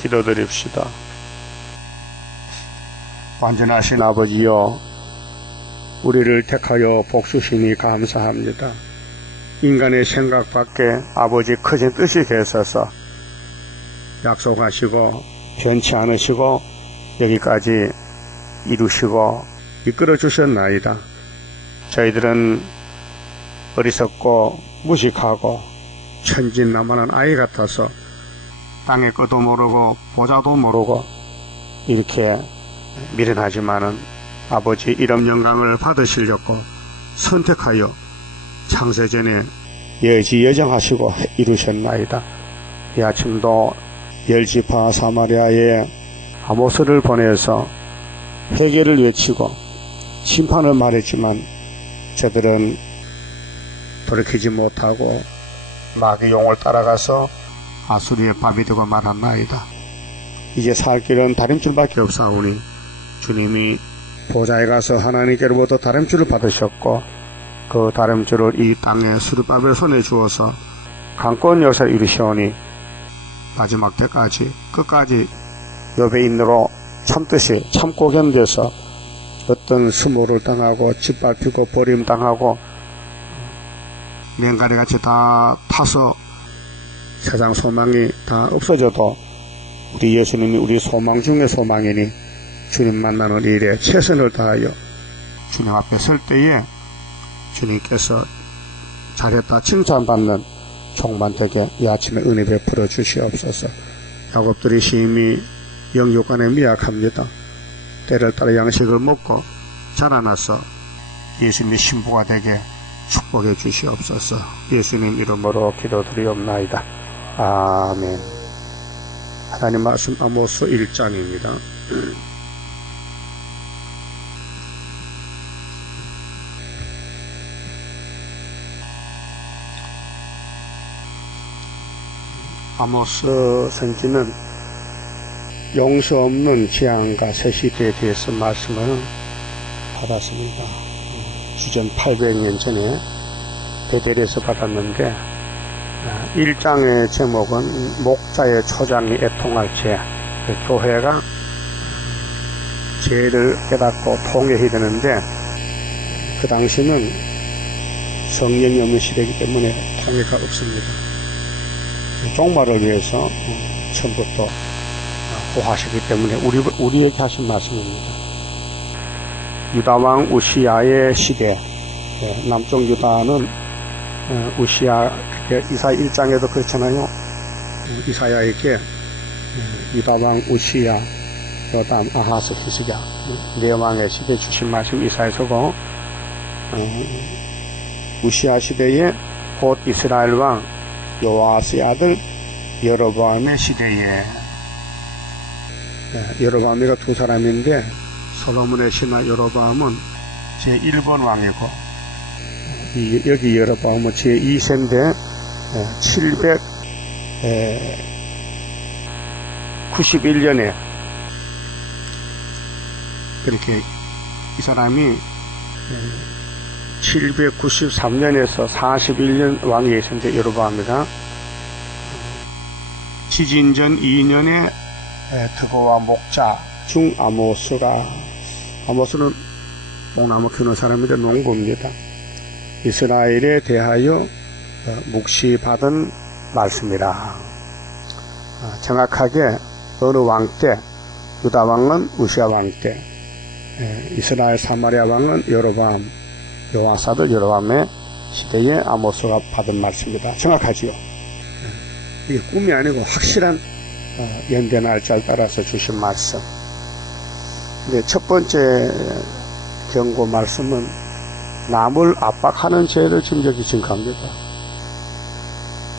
기도드립시다. 완전하신 아버지여, 우리를 택하여 복주시니 감사합니다. 인간의 생각 밖에 아버지 크신 뜻이 계셔서 약속하시고 변치 않으시고 여기까지 이루시고 이끌어 주셨나이다. 저희들은 어리석고 무식하고 천진난만한 아이 같아서 땅의 것도 모르고 보자도 모르고 이렇게 미련하지만은 아버지 이름 영광을 받으시려고 선택하여 창세전에 여지여정하시고 이루셨나이다. 이 아침도 열지파 사마리아에 아모스를 보내서 회개를 외치고 심판을 말했지만 저들은 돌이키지 못하고 마귀 용을 따라가서 아수리의 밥이 되고 말았나이다. 이제 살 길은 다림줄밖에 없사오니 주님이 보좌에 가서 하나님께로부터 다림줄을 받으셨고 그 다림줄을 이 땅에 수르바벨 손에 주어서 강권 역사를 이루시오니 마지막 때까지 끝까지 여배인으로 참듯이 참고 견뎌서 어떤 수모를 당하고 짓밟히고 버림당하고 맹가리같이 다 타서 세상 소망이 다 없어져도 우리 예수님이 우리 소망 중의 소망이니 주님 만나는 일에 최선을 다하여 주님 앞에 설 때에 주님께서 잘했다 칭찬받는 종반되게 이 아침에 은혜 베풀어 주시옵소서. 야곱들이 심히 영육간에 미약합니다. 때를 따라 양식을 먹고 자라나서 예수님의 신부가 되게 축복해 주시옵소서. 예수님 이름으로 기도드리옵나이다. 아멘. 하나님 말씀 아모스 1장입니다. 아모스 선지는 용서 없는 재앙과 새시대에 대해서 말씀을 받았습니다. 주전 800년 전에 베델에서 받았는데 1장의 제목은 목자의 초장이 애통할 죄. 교회가 죄를 깨닫고 통회해야 되는데 그 당시는 성령이 없는 시대이기 때문에 통회가 없습니다. 종말을 위해서 처음부터 고하시기 때문에 우리에게 하신 말씀입니다. 유다왕 우시야의 시대, 남쪽 유다는 우시야, 이사야 1장에도 그렇잖아요. 이사야에게 유다왕 우시야, 요담, 아하스, 히스기야 네 왕의 시대에 주신 말씀 이사야서고, 우시야 시대에 곧 이스라엘 왕 요아스의 아들 여로보암의 시대에, 여로보암이가 두 사람인데 솔로몬의 신하 여로보암은 제1번 왕이고 여기 여로보암은 제2세인데 791년에 그렇게 이 사람이 793년에서 41년 왕이 계신데 여로보암이가 지진전 2년에 드고와 목자 중 아모스는 뽕나무 키우는 사람인데 농부입니다. 이스라엘에 대하여 묵시받은 말씀이라. 정확하게 어느 왕 때, 유다 왕은 우시야 왕 때, 이스라엘 사마리아 왕은 여로보암, 요아스 아들 여로보암의 시대에 아모스가 받은 말씀입니다. 정확하지요. 이게 꿈이 아니고 확실한 연대 날짜를 따라서 주신 말씀. 근데 첫 번째 경고 말씀은 남을 압박하는 죄를 짐작이 증가합니다.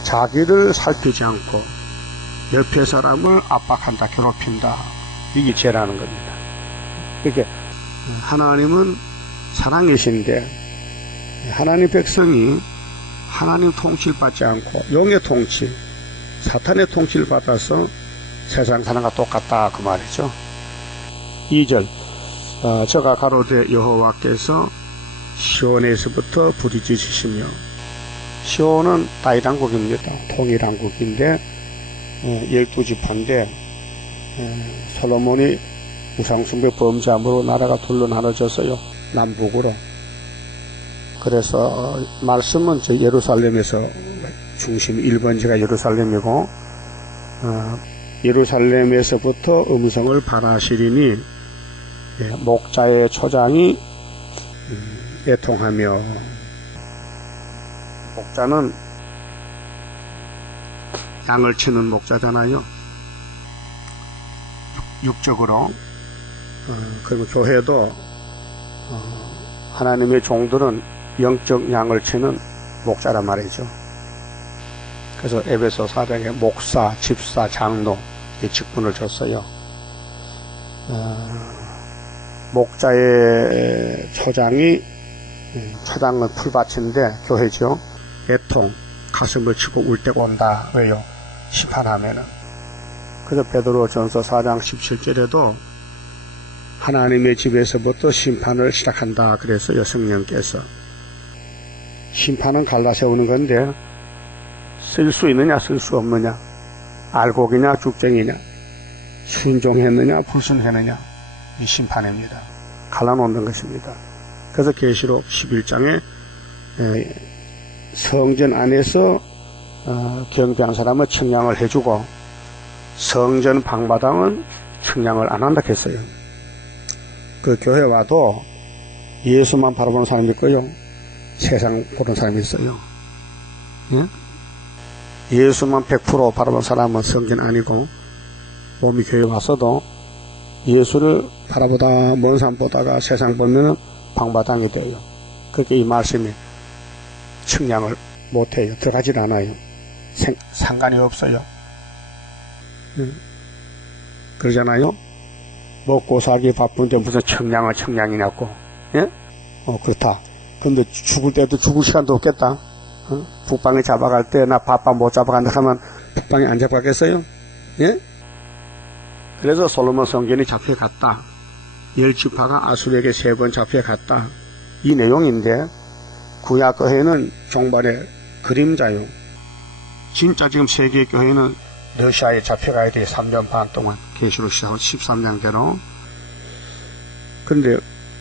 자기를 살피지 않고 옆에 사람을 압박한다, 괴롭힌다. 이게 죄라는 겁니다. 이렇게 하나님은 사랑이신데 하나님 백성이 하나님 통치를 받지 않고 용의 통치, 사탄의 통치를 받아서 세상 사람과 똑같다 그 말이죠. 2절 저가 가로되 여호와께서 시온에서부터 부르짖으시며, 시온은 다윗왕국입니다. 통일왕국인데 12지파인데 솔로몬이 우상숭배 범죄함으로 나라가 둘로 나눠졌어요. 남북으로. 그래서 말씀은 저 예루살렘에서 중심 1번지가 예루살렘이고 예루살렘에서부터 음성을 발하시리니 목자의 초장이 애통하며. 목자는 양을 치는 목자잖아요. 육적으로. 그리고 교회도 하나님의 종들은 영적 양을 치는 목자란 말이죠. 그래서 에베소 4장에 목사, 집사, 장로 이 직분을 줬어요. 목자의 초장이 초장은 풀밭인데 교회죠. 애통, 가슴을 치고 울 때가 온다. 왜요? 심판하면은. 그래서 베드로전서 4장 17절에도 하나님의 집에서부터 심판을 시작한다. 그래서요, 성령께서. 심판은 갈라세우는 건데 쓸 수 있느냐 쓸 수 없느냐, 알곡이냐 죽쟁이냐, 순종했느냐 불순했느냐, 이 심판입니다. 갈라놓는 것입니다. 그래서 계시록 11장에 성전 안에서 경배한 사람은 청량을 해주고 성전 방마당은 청량을 안 한다 했어요. 그 교회 와도 예수만 바라보는 사람이 있고요, 세상 보는 사람이 있어요. 예? 예수만 100% 바라보는 사람은 성전 아니고, 몸이 교회 와서도 예수를 바라보다 먼 산 보다가 세상 보면은 방마당이 돼요. 그렇게 이 말씀이 청량을 못해요. 들어가질 않아요. 상관이 없어요. 그러잖아요. 먹고 살기 바쁜데 무슨 청량이냐고. 예? 그렇다. 근데 죽을 때도 죽을 시간도 없겠다. 북방에 잡아갈 때 나 밥밥 못 잡아간다 하면 북방에 안 잡아가겠어요? 예? 그래서 솔로몬 성전이 잡혀갔다. 10지파가 아수르에게 3번 잡혀갔다. 이 내용인데 구약 교회는 종말의 그림자요. 진짜 지금 세계 교회는 러시아에 잡혀가야 돼. 3년 반 동안 계시록 시작하고 13장대로. 그런데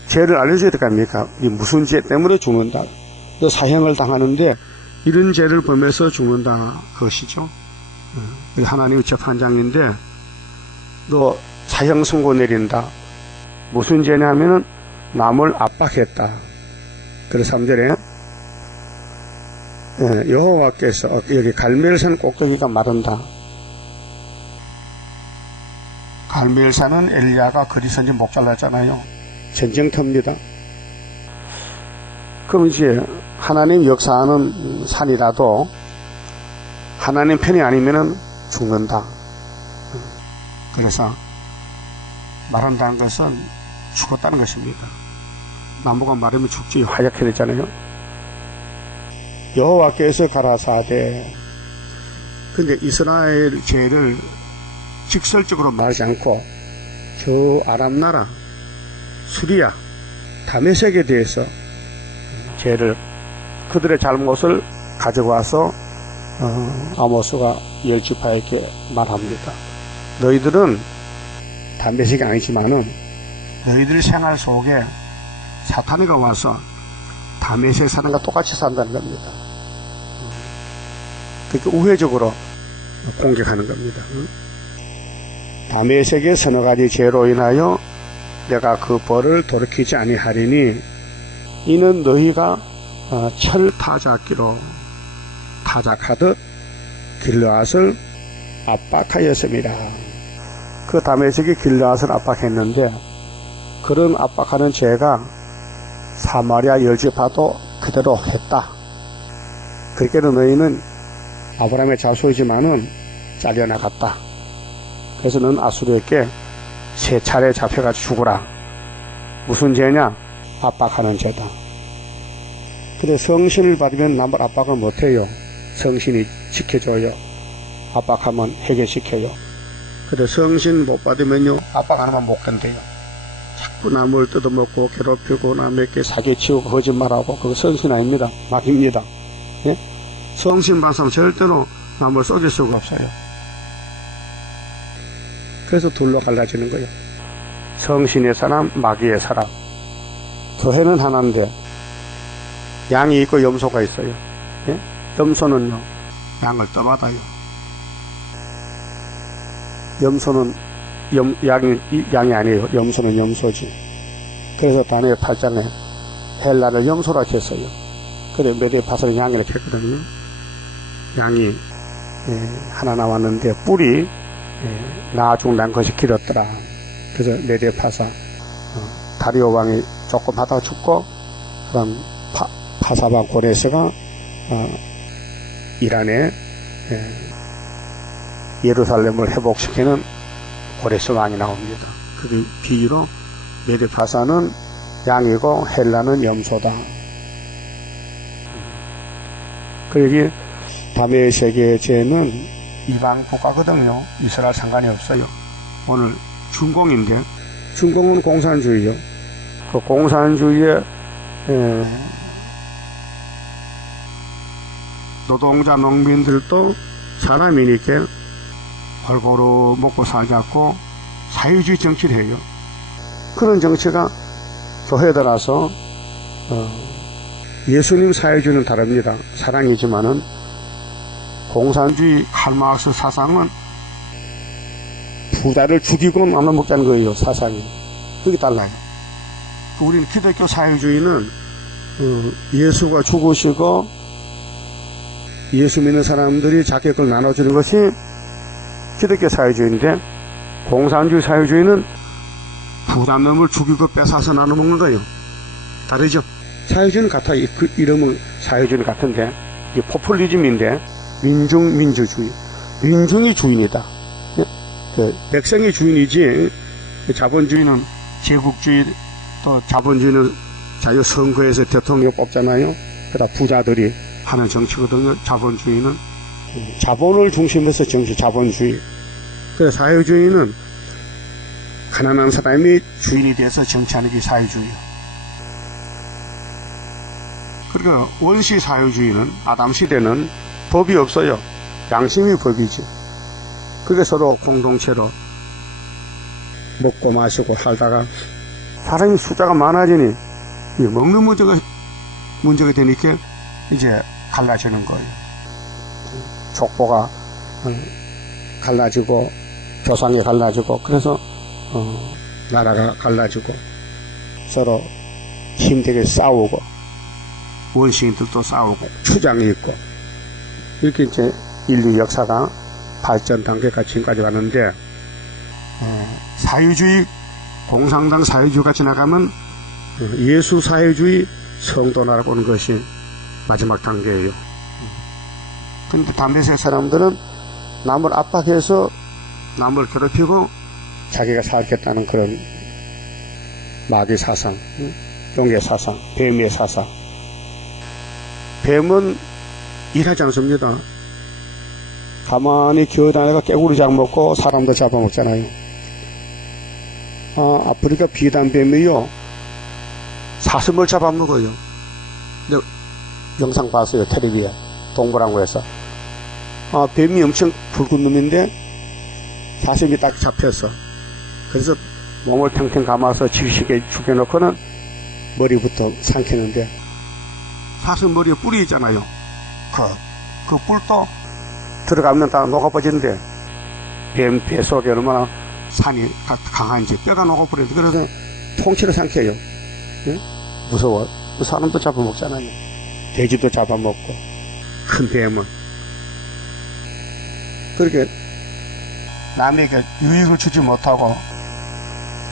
죄를 알려줘야 될 거 아닙니까? 이 무슨 죄 때문에 죽는다. 너 사형을 당하는데 이런 죄를 범해서 죽는다. 그것이죠. 하나님의 재판장인데 너 사형 선고 내린다. 무슨 죄냐 하면은 남을 압박했다. 그래서 3절에 여호와께서 여기 갈멜산 꼭대기가 마른다. 갈멜산은 엘리야가 그리스도인지 목 잘랐잖아요. 전쟁터입니다. 그럼 이제 하나님 역사하는 산이라도 하나님 편이 아니면은 죽는다. 그래서 마른다는 것은 죽었다는 것입니다. 나무가 마르면 죽지. 하얗게 되잖아요. 여호와께서 가라사대. 근데 이스라엘 죄를 직설적으로 말하지 않고 저 아람 나라 수리아 다메섹에 대해서 죄를, 그들의 잘못을 가지고 와서 아모스가 10지파에게 말합니다. 너희들은 다메섹이 아니지만은 너희들 생활 속에 사탄이가 와서 다메섹 사람과 똑같이 산다는 겁니다. 그렇게 우회적으로 공격하는 겁니다. 다메섹의 서너 가지 죄로 인하여 내가 그 벌을 돌이키지 아니하리니 이는 너희가 철 타작기로 타작하듯 길르앗을 압박하였습니다. 그 다메섹이 길르앗을 압박했는데 그런 압박하는 죄가 사마리아 10지파도 그대로 했다. 그렇게는 너희는 아브라함의 자손이지만은 잘려나갔다. 그래서 너는 아수르에게 3차례 잡혀가지고 죽으라. 무슨 죄냐? 압박하는 죄다. 근데 성신을 받으면 남을 압박을 못해요. 성신이 지켜줘요. 압박하면 해결시켜요. 근데 성신 못 받으면요, 압박하는 못 견뎌요. 자꾸 남을 뜯어먹고 괴롭히고 남에게 사기치우고 거짓말하고, 그거 성신 아닙니다. 막입니다. 예? 성신 받으면 절대로 남을 속일 수가 없어요. 그래서 둘로 갈라지는 거예요. 성신의 사람, 마귀의 사람. 교회는 하나인데 양이 있고 염소가 있어요. 예? 염소는요, 양을 떠받아요. 염소는 양이 아니에요. 염소는 염소지. 그래서 다니엘 8장에 헬라를 염소라 했어요. 그래 메대 파서는 양이라 했거든요. 양이 하나 나왔는데 뿔이 나중 난 것이 길었더라. 그래서 메대 파사 다리오 왕이 조금 하다가 죽고 그다음 파사방 고레스가 이란에 예루살렘을 회복시키는 고레스 왕이 나옵니다. 그 비유로 메대 파사는 양이고 헬라는 염소다. 그 여기 다메 세계의 죄는 이방 국가거든요. 이스라엘 상관이 없어요. 오늘 중공인데 중공은 공산주의요. 그 공산주의의 노동자 농민들도 사람이니까 골고루 먹고 살자고 사회주의 정치를 해요. 그런 정치가 교회에 들어서 예수님 사회주의는 다릅니다. 사랑이지만은 공산주의 칼마르크스 사상은 부자를 죽이고 나눠 먹자는 거예요. 사상이. 그게 달라요. 우리는 기독교 사회주의는 예수가 죽으시고 예수 믿는 사람들이 자기 걸 나눠주는 것이 기독교 사회주의인데, 공산주의 사회주의는 부자놈을 죽이고 뺏어서 나눠 먹는 거예요. 다르죠? 사회주의는 같아요. 그 이름은 사회주의는 같은데 이게 포퓰리즘인데 민중민주주의. 민중이 주인이다. 백성이 주인이지 자본주의는 제국주의, 또 자본주의는 자유선거에서 대통령 뽑잖아요. 그러다 부자들이 하는 정치거든요. 자본주의는 자본을 중심에서 정치, 자본주의. 그래서 사회주의는 가난한 사람이 주인이 돼서 정치하는 게 사회주의예요. 그러니까 원시 사회주의는, 아담 시대는 법이 없어요. 양심이 법이지. 그게 서로 공동체로 먹고 마시고 살다가 사람이 숫자가 많아지니 먹는 문제가 되니까 이제 갈라지는 거예요. 족보가 갈라지고 조상이 갈라지고 그래서 나라가 갈라지고 서로 힘들게 싸우고 원시인들도 싸우고 추장이 있고 이렇게 이제 인류 역사가 발전 단계가 지금까지 왔는데, 사회주의, 공산당 사회주의가 지나가면 예수 사회주의 성도나라고 오는 것이 마지막 단계예요. 근데 담배세 사람들은 남을 압박해서 남을 괴롭히고 자기가 살겠다는 그런 마귀 사상, 용의 사상, 뱀의 사상. 뱀은 일하지 않습니다. 가만히 기어다니다가 깨구리장 먹고 사람도 잡아먹잖아요. 아프리카 비단뱀이요, 사슴을 잡아먹어요. 근데 영상 봤어요. 텔레비에 동물왕국에서. 뱀이 엄청 붉은 놈인데 사슴이 딱 잡혔어. 그래서 몸을 탱탱 감아서 지식에 죽여놓고는 머리부터 삼키는데, 사슴 머리에 뿔이 있잖아요. 그 뿔도 들어가면 다 녹아버지는데, 뱀 배 속에 얼마나 산이 강한지 뼈가 녹아버려요. 그래서 통째로 삼켜요. 응? 무서워. 사람도 잡아먹잖아요. 돼지도 잡아먹고, 큰 뱀은. 그렇게 남에게 유익을 주지 못하고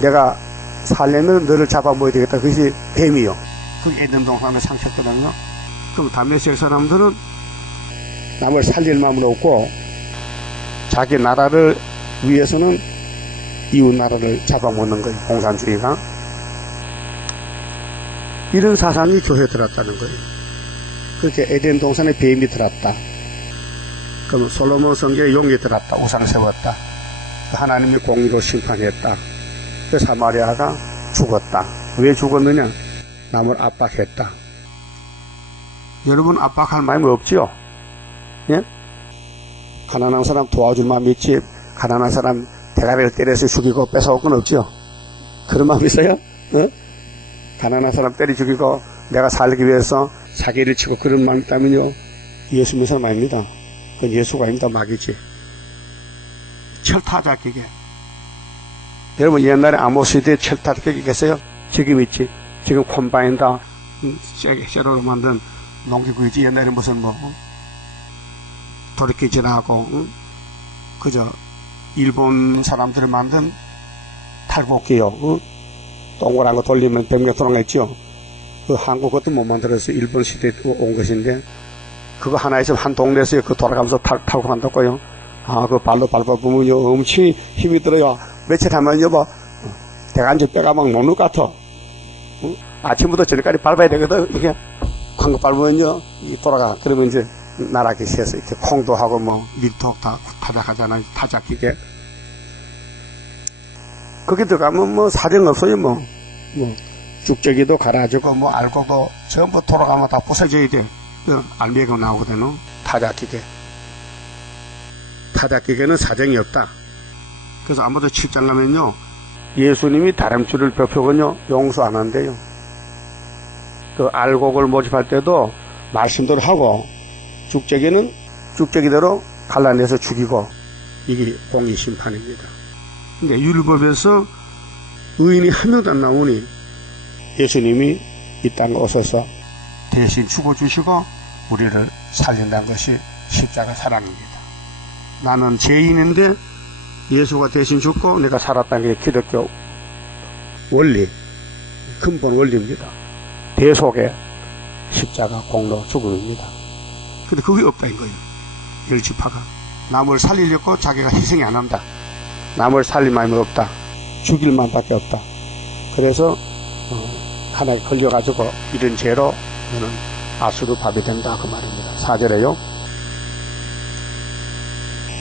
내가 살려면 너를 잡아먹어야 되겠다. 그것이 뱀이요. 그게 에덴 동산에 삼켰거든요. 그럼 다메섹 사람들은 남을 살릴 마음은 없고 자기 나라를 위해서는 이웃 나라를 잡아먹는 거예요. 공산주의가. 이런 사상이 교회에 들었다는 거예요. 그렇게 에덴 동산에 뱀이 들었다. 그럼 솔로몬 성전에 용이 들었다. 우상 세웠다. 하나님이 공의로 심판했다. 그 사마리아가 죽었다. 왜 죽었느냐? 남을 압박했다. 여러분 압박할 마음이 없지요? 예? 가난한 사람 도와줄 마음이 있지, 가난한 사람 대가리를 때려서 죽이고 뺏어올 건 없죠. 그런 마음 있어요? 어? 가난한 사람 때려 죽이고 내가 살기 위해서 사기를 치고 그런 마음 있다면요, 예수 믿는 사람 아닙니다. 그건 예수가 아닙니다. 마귀지. 철타작기계. 여러분 옛날에 아모스 시대에 철타작기계 계세요? 지금 있지. 지금 콤바인다 쇠로로 만든 농기구이지. 옛날에 무슨 도리끼질하고 그저 일본 사람들이 만든 탈곡기요. 동그란 거 돌리면 벽면 돌아가겠죠. 그 한국 것도 못 만들어서 일본 시대에 온 것인데, 그거 하나 있으면 한 동네에서 그 돌아가면서 타고 간다고요. 그 발로 밟아보면요, 엄청 힘이 들어요. 며칠 하면요, 대간지 뼈가 막 녹는 것 같아. 아침부터 저녁까지 밟아야 되거든. 이게 광고 밟으면요, 돌아가. 그러면 이제 나락이 새서 이렇게 콩도 하고 밀도 다 타작하잖아요. 타작기계. 거기 들어가면 사정 없어요. 쭉저기도 갈아주고 알고도 전부 돌아가면 다 부서져야 돼. 알미가 나오거든요. 타작기계. 타작기계는 사정이 없다. 그래서 아무도 7장 가면요, 예수님이 다람쥐를 벼펴건요 용서 안 한대요. 그 알곡을 모집할 때도 말씀대로 하고, 쭉저기는 쭉저기대로 갈라내서 죽이고, 이게 공의심판입니다. 근데 율법에서 의인이 한 명도 안 나오니 예수님이 이 땅에 오셔서 대신 죽어주시고 우리를 살린다는 것이 십자가 사랑입니다. 나는 죄인인데 예수가 대신 죽고 내가 살았다는 게 기독교 원리, 근본 원리입니다. 대속의 십자가 공로 죽음입니다. 근데 그게 없다는 거예요. 열지파가 남을 살리려고 자기가 희생이 안 한다. 남을 살릴 마음이 없다. 죽일 마음밖에 없다. 그래서 하나에 걸려가지고 이런 죄로 너는 아수르밥이 된다, 그 말입니다. 4절에요.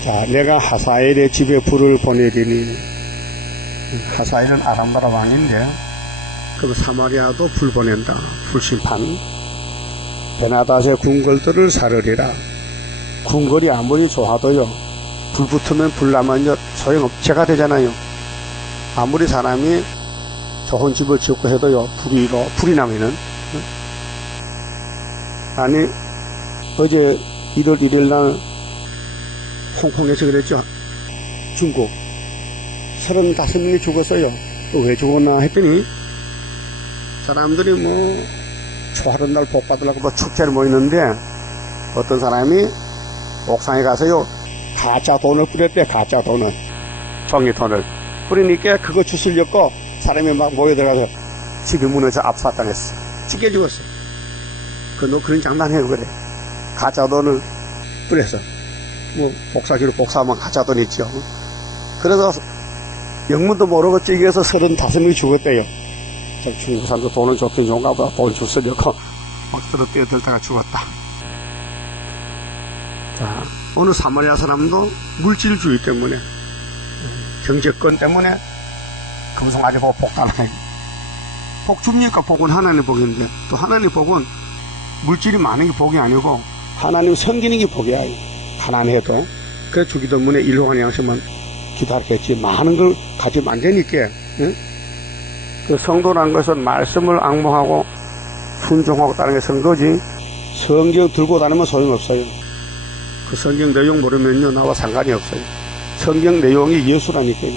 자, 내가 하사엘의 집에 불을 보내리니, 하사엘은 아람나라 왕인데, 그럼 사마리아도 불 보낸다. 불심판. 베나닷의 궁궐들을 사르리라. 궁궐이 아무리 좋아도요, 불 붙으면 불 나면요 소용없제가 되잖아요. 아무리 사람이 좋은 집을 짓고 해도요, 불이 나면은. 아니, 어제 1월 1일 날 홍콩에서 그랬죠. 중국 35명이 죽었어요. 왜 죽었나 했더니 사람들이 초하루 날 복 받으려고 축제를 모이는데, 어떤 사람이 옥상에 가서요 가짜 돈을 뿌렸대. 가짜 돈을, 종이 돈을 뿌리니까 그거 주술렸고 사람이 막 모여들어가서 집이 무너져 압사당했어. 찢겨 죽었어. 너 그런 장난해. 그래. 가짜 돈을 뿌려서 복사기로 복사하면 가짜 돈 있죠. 그래서 영문도 모르고 찢겨서 35명이 죽었대요. 중국 사람도 돈을 줬더니 용가 보다 돈 주술려고 막 뛰어들다가 죽었다. 자, 어느 사마리아 사람도 물질주의 때문에, 경제권 때문에 금송아지고 복달하네. 복 줍니까? 복은 하나님의 복인데, 또 하나님의 복은 물질이 많은 게 복이 아니고 하나님 섬기는 게 복이야. 가난해도. 그래서 주기도문에 일용할 양식만 기도하겠지. 많은 걸 가지면 안 되니까. 응? 그 성도라는 것은 말씀을 앙모하고 순종하고 다른 게 성도지, 성경 들고 다니면 소용없어요. 그 성경 내용 모르면요, 나와 상관이 없어요. 성경 내용이 예수라니까요.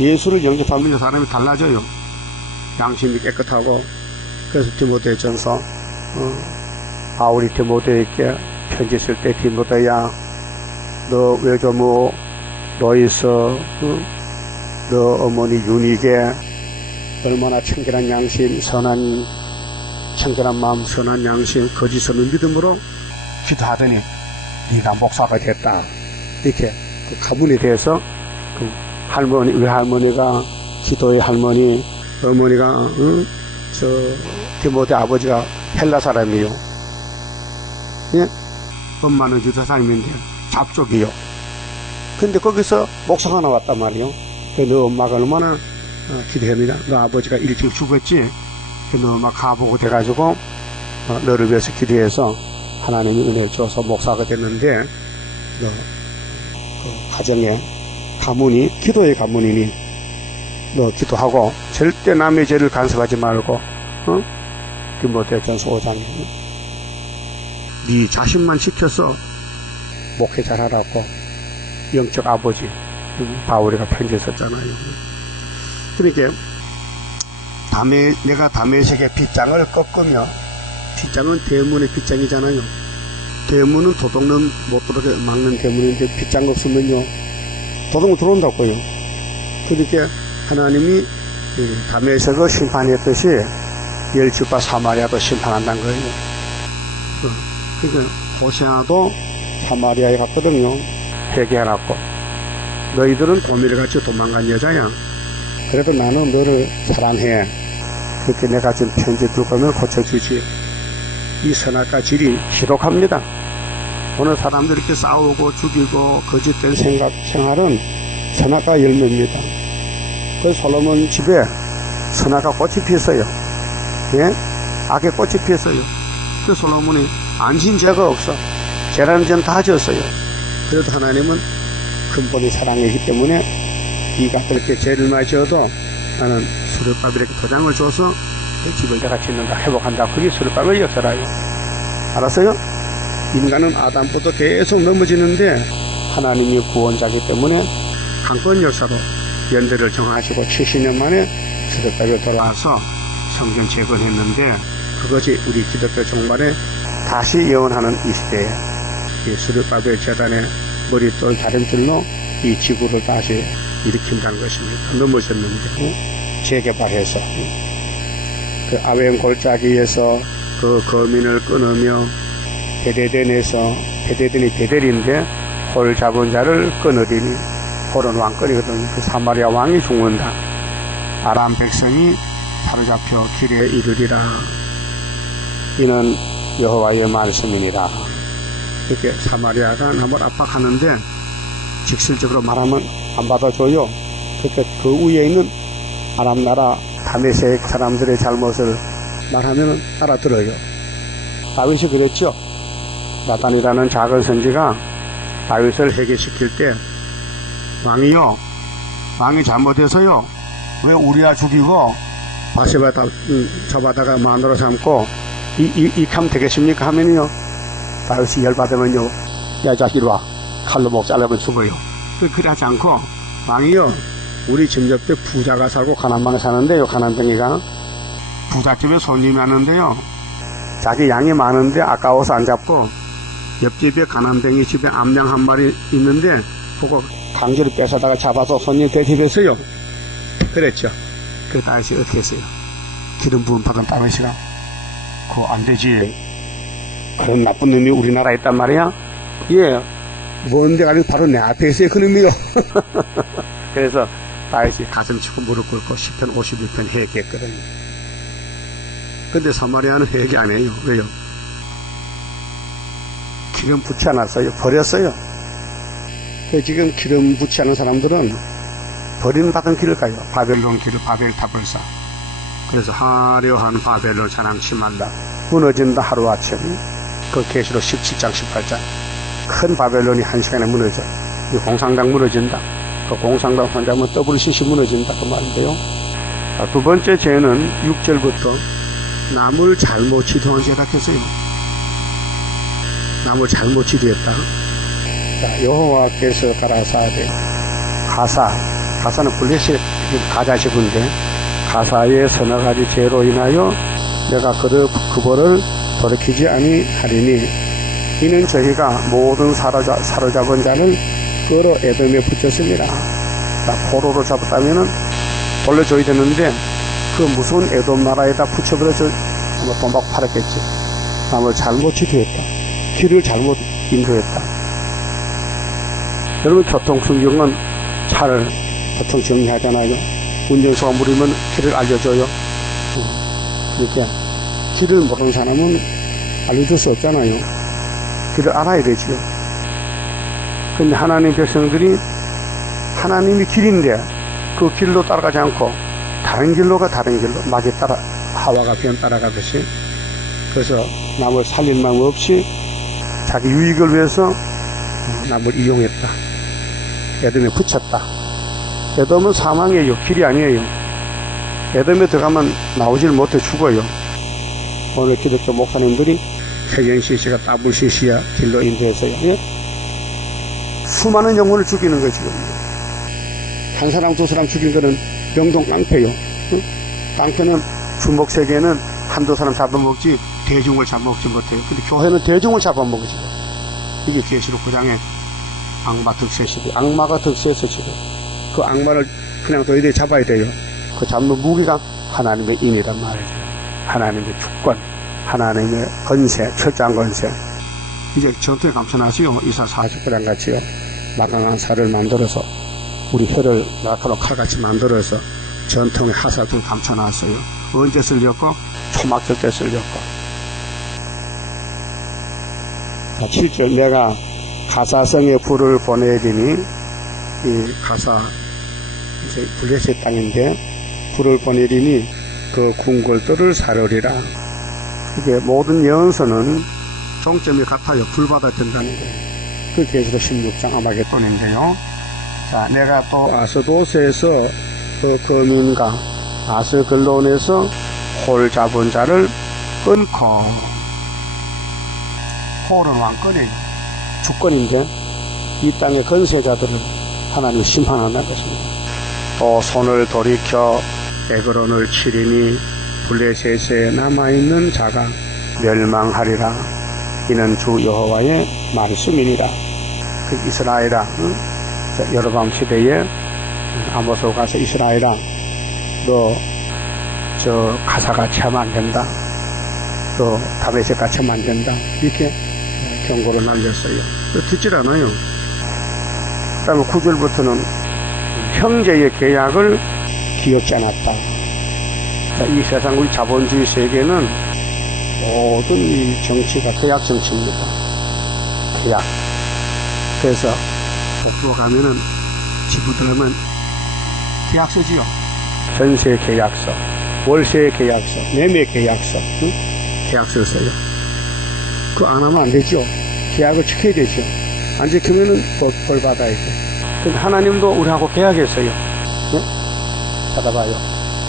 예수를 영접하면 사람이 달라져요. 양심이 깨끗하고. 그래서 디모데전서 바울이 디모데에게 편지 쓸 때, 디모데야, 너 외조모 로이서, 너 어머니 유니게 얼마나 청결한 양심, 선한 청결한 마음, 선한 양심, 거짓 없는 믿음으로 기도하더니 네가 목사가 됐다. 이렇게 그 가문에 대해서 그 할머니, 외할머니가, 기도의 할머니, 어머니가, 디모데 아버지가 헬라 사람이요. 예? 엄마는 유다 사람인데 잡족이요. 근데 거기서 목사가 나왔단 말이요. 너 엄마가 얼마나 기대했느냐. 너 아버지가 일찍 죽었지. 너 엄마 가보고 돼가지고 너를 위해서 기도해서 하나님이 은혜를 줘서 목사가 됐는데, 너 그 가정에 가문이 기도의 가문이니 너 기도하고 절대 남의 죄를 간섭하지 말고 디모데전서 5장에 네 자신만 지켜서 목회 잘하라고 영적 아버지 바울이가 편지 썼잖아요. 그러니까 내가 다메섹의 빗장을 꺾으며, 빗장은 대문의 빗장이잖아요. 대문은 도둑은 못 들어오게 막는 대문인데 빗장 없으면요 도둑은 들어온다고요. 그러니까 하나님이 다메섹을 심판했듯이 열집과 사마리아도 심판한다는 거예요. 그러니까 호세아도 사마리아에 갔거든요. 회개하라고. 너희들은 고미를같이 도망간 여자야. 그래도 나는 너를 사랑해. 그렇게 내가 준 편지 줄 거면 고쳐주지. 이 선악과 질이 희독합니다. 오늘 사람들이 이렇게 싸우고 죽이고 거짓된 생활은 선악과 열매입니다. 그 솔로몬 집에 선악과 꽃이 피었어요. 예? 악의 꽃이 피었어요. 그 솔로몬이 안 진 죄가 없어. 죄라는 죄는 다 지었어요. 그래도 하나님은 근본이 사랑이기 때문에 네가 그렇게 죄를 많이 지어도 나는 수르바벨에게 도장을 줘서 그 집을 내가 짓는다, 회복한다. 그게 수르바벨의 역사라요. 알았어요? 인간은 아담부터 계속 넘어지는데 하나님이 구원자이기 때문에 강권 역사로 연대를 정하시고 70년 만에 수르바벨 돌아와서 성전 재건했는데 그것이 우리 기독교 종말에 다시 예언하는 이 시대에 이 수르바벨 재단의 머릿돌 다림줄로 이 지구를 다시 일으킨다는 것입니다. 넘어졌는데 재개발해서 그 아웬 골짜기에서 그 거민을 끊으며 베데덴에서, 베데덴이 베델인데 홀 잡은 자를 끊으리니, 홀은 왕권이거든요. 그 사마리아 왕이 죽는다. 아람 백성이 사로잡혀 길에 이르리라. 이는 여호와의 말씀이니라. 이렇게 사마리아가 남을 압박하는데 직설적으로 말하면 안 받아줘요. 그러니까 그 위에 있는 아람 나라 다메섹 사람들의 잘못을 말하면 알아들어요. 다윗이 그랬죠. 나단이라는 작은 선지가 다윗을 해결시킬 때 왕이요, 왕이 잘못해서요 왜 우리야 죽이고 바세바 잡아다가 마누라 삼고 이렇게 하면 되겠습니까 하면요 다윗이 열받으면요 야 자식 이리 와, 칼로 목 잘라면 죽어요. 그래 하지 않고 왕이요, 우리 집 옆에 부자가 살고 가난방에 사는데요, 가난뱅이가 부잣집에 손님이 왔는데요 자기 양이 많은데 아까워서 안 잡고 옆집에 가난뱅이 집에 암양 한 마리 있는데 그거 강제로 뺏어다가 잡아서 손님 대접했어요. 그랬죠. 그 다윗이 어떻게 했어요? 기름 부음 받은 다윗이가 그거 안 되지, 그런 나쁜 놈이 우리나라에 있단 말이야. 예, 뭔데 아니고 바로 내 앞에 있어요 그 놈이요. 그래서 다윗이 가슴 치고 무릎 꿇고 시편 51편 회개했거든요. 근데 사마리아는 회개 안 해요. 왜요? 기름 붙지 않았어요. 버렸어요. 지금 기름 붙지 않은 사람들은 버림받은 길을 가요. 바벨론 길을 바벨탑을 쌓아. 그래서 화려한 바벨론 자랑치 말라. 무너진다 하루아침. 그 계시록 17장 18장. 큰 바벨론이 한 시간에 무너져. 이 공상당 무너진다. 그 공상당 혼자면 WCC 무너진다 그 말인데요. 자, 두 번째 죄는 6절부터 남을 잘못 지도한 죄다 했어요. 남을 잘못 지도했다. 자, 여호와께서 가라사대 가사는 블레셋 가자식인데 가사의 서너 가지 죄로 인하여 내가 그벌을 돌이키지 아니하리니 이는 저희가 모든 사로잡은 자를 끌어 에돔에 붙였습니다. 자, 포로로 잡았다면은 돌려줘야 되는데 그 무서운 에돔 나라에다 붙여버려서 아마 돈 받고 팔았겠지. 남을 잘못 지도했다. 길을 잘못 인도했다. 여러분 교통순경은 차를 보통 정리하잖아요. 운전수가 물으면 길을 알려줘요. 그렇게 길을 모르는 사람은 알려줄 수 없잖아요. 길을 알아야 되지요. 근데 하나님 백성들이 하나님이 길인데 그 길로 따라가지 않고 다른 길로 가, 다른 길로 막이 따라 하와가 변 따라가듯이, 그래서 남을 살릴 마음 없이 자기 유익을 위해서 남을 이용했다. 에돔에 붙였다. 에돔은 사망이에요. 길이 아니에요. 에돔에 들어가면 나오질 못해 죽어요. 오늘 기독교 목사님들이 태경CC가 WCC야 길로 인도해서요. 예? 수많은 영혼을 죽이는 거예요, 지금. 한 사람, 두 사람 죽인 거는 명동 깡패요. 예? 깡패는 주목 세계에는 한두 사람 잡아먹지 대중을 잡아먹지 못해요. 근데 교회는 대중을 잡아먹지. 이게 계시록 9장의 악마 득세시대. 악마가 득세해서 지금 그 악마를 그냥 너희들이 잡아야 돼요. 그 잡는 무기가 하나님의 인이란 말이죠. 하나님의 주권, 하나님의 건세, 철저한 건세. 이제 전투에 감춰놨어요. 이사 49장 같이요. 막강한 살을 만들어서 우리 혀를 날카로운 칼같이 만들어서 전통의 하사들 감춰놨어요. 언제 쓸렸고? 초막절 때 쓸렸고. 7절 내가 가사성에 불을 보내리니 이 가사 이제 블레셋 땅인데 불을 보내리니 그 궁궐들을 사르리라. 이게 모든 예언서는 종점이 같아요. 불 받아야 된다는 거예요. 그 계시록 16장 아마겟돈인데요. 자, 내가 또 아스도스에서 그 거민과 아스글론에서 홀 잡은 자를 끊고, 홀은 왕권이에요. 주권인데 이 땅의 건세자들을 하나님이 심판한다는 것입니다. 또 손을 돌이켜 에그론을 치리니 블레셋에 남아있는 자가 멸망하리라. 이는 주 여호와의 말씀이니라. 그 이스라엘아, 여로밤 시대에 아모스 가서 이스라엘아, 너 저 가사같이 하면 안 된다. 또 다메섹같이 하면 안 된다. 이렇게 경고를 날렸어요. 듣질 않아요. 그 다음에 9절부터는 형제의 계약을 기억지 않았다. 이 세상 우리 자본주의 세계는 모든 이 정치가 계약 정치입니다. 계약. 그래서 복도에 가면은 집부 들어가면 계약서지요. 전세 계약서, 월세 계약서, 매매 계약서, 응? 계약서를 써요. 그거 안 하면 안 되죠. 계약을 지켜야 되죠. 안 지키면은 벌 받아야 돼. 근데 하나님도 우리하고 계약했어요. 응? 찾아봐요.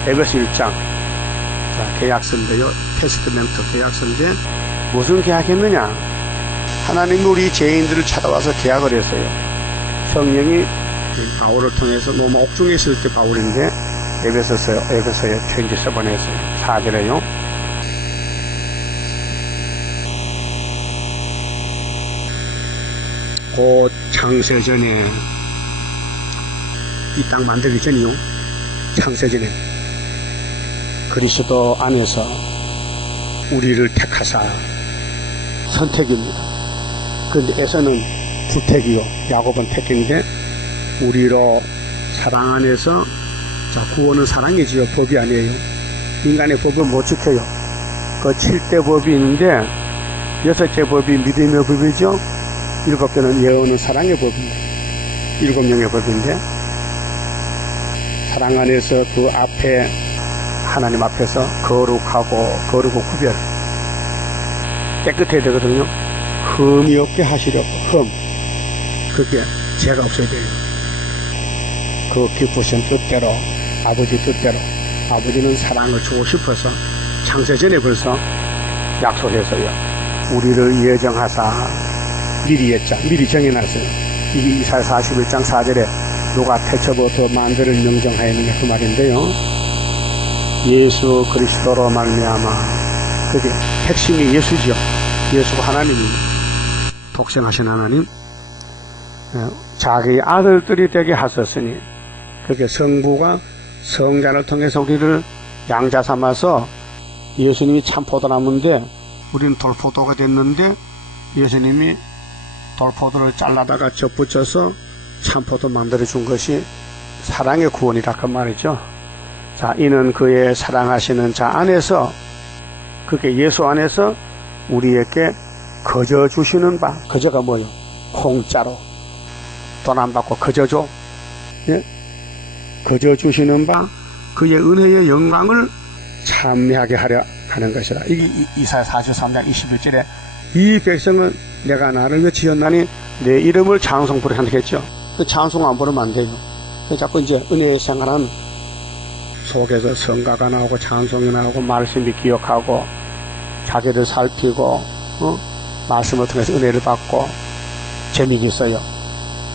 에베소 1장. 자, 계약서인데요. 테스트멘트 계약서인데 무슨 계약했느냐? 하나님이 우리 죄인들을 찾아와서 계약을 했어요. 성령이 바울을 통해서 너무 옥중에 있을 때 바울인데 에베소에 편지 써보냈어요. 4절에요. 곧 창세전에 이 땅 만들기 전이요. 창세전에 그리스도 안에서 우리를 택하사 선택입니다. 그런데 에서는 부택이요. 야곱은 택인데 우리로 사랑 안에서 자, 구원은 사랑이지요. 법이 아니에요. 인간의 법은 못 지켜요. 그 7대 법이 있는데 6째 법이 믿음의 법이죠. 7개는 예언은 사랑의 법입니다. 7명의 법인데 사랑 안에서 그 앞에 하나님 앞에서 거룩고 구별 깨끗해야 되거든요. 흠이 없게 하시려고. 흠. 그게 죄가 없어야 돼요. 그 기쁘신 뜻대로, 아버지 뜻대로. 아버지는 사랑을 주고 싶어서 창세전에 벌써 약속했어요. 우리를 예정하사 미리 정해놨어요. 이게 이사야 41장 4절에 누가 태초부터 만들을 명정하였느냐 그 말인데요. 예수 그리스도로 말미암아. 그게 핵심이 예수죠. 예수가 하나님입니다. 독생하신 하나님. 자기 아들들이 되게 하셨으니 그게 성부가 성자를 통해서 우리를 양자 삼아서 예수님이 참 포도나무인데 우리는 돌포도가 됐는데 예수님이 돌포도를 잘라다가 접붙여서 참포도 만들어준 것이 사랑의 구원이라 그 말이죠. 자, 이는 그의 사랑하시는 자 안에서 그게 예수 안에서 우리에게 거저 주시는 바. 거저가 뭐요? 공짜로 돈 안 받고 거저 줘. 예? 거저 주시는 바 그의 은혜의 영광을 찬미하게 하려 하는 것이라. 이게 이사야 43장 21절에 이 백성은 내가 나를 위해 지었나니 내 이름을 찬송 부르게 했죠. 그 찬송 안 부르면 안 돼요. 자꾸 이제 은혜의 생활은 속에서 성가가 나오고 찬송이 나오고 말씀이 기억하고 자기를 살피고 말씀을 통해서 은혜를 받고 재미가 있어요.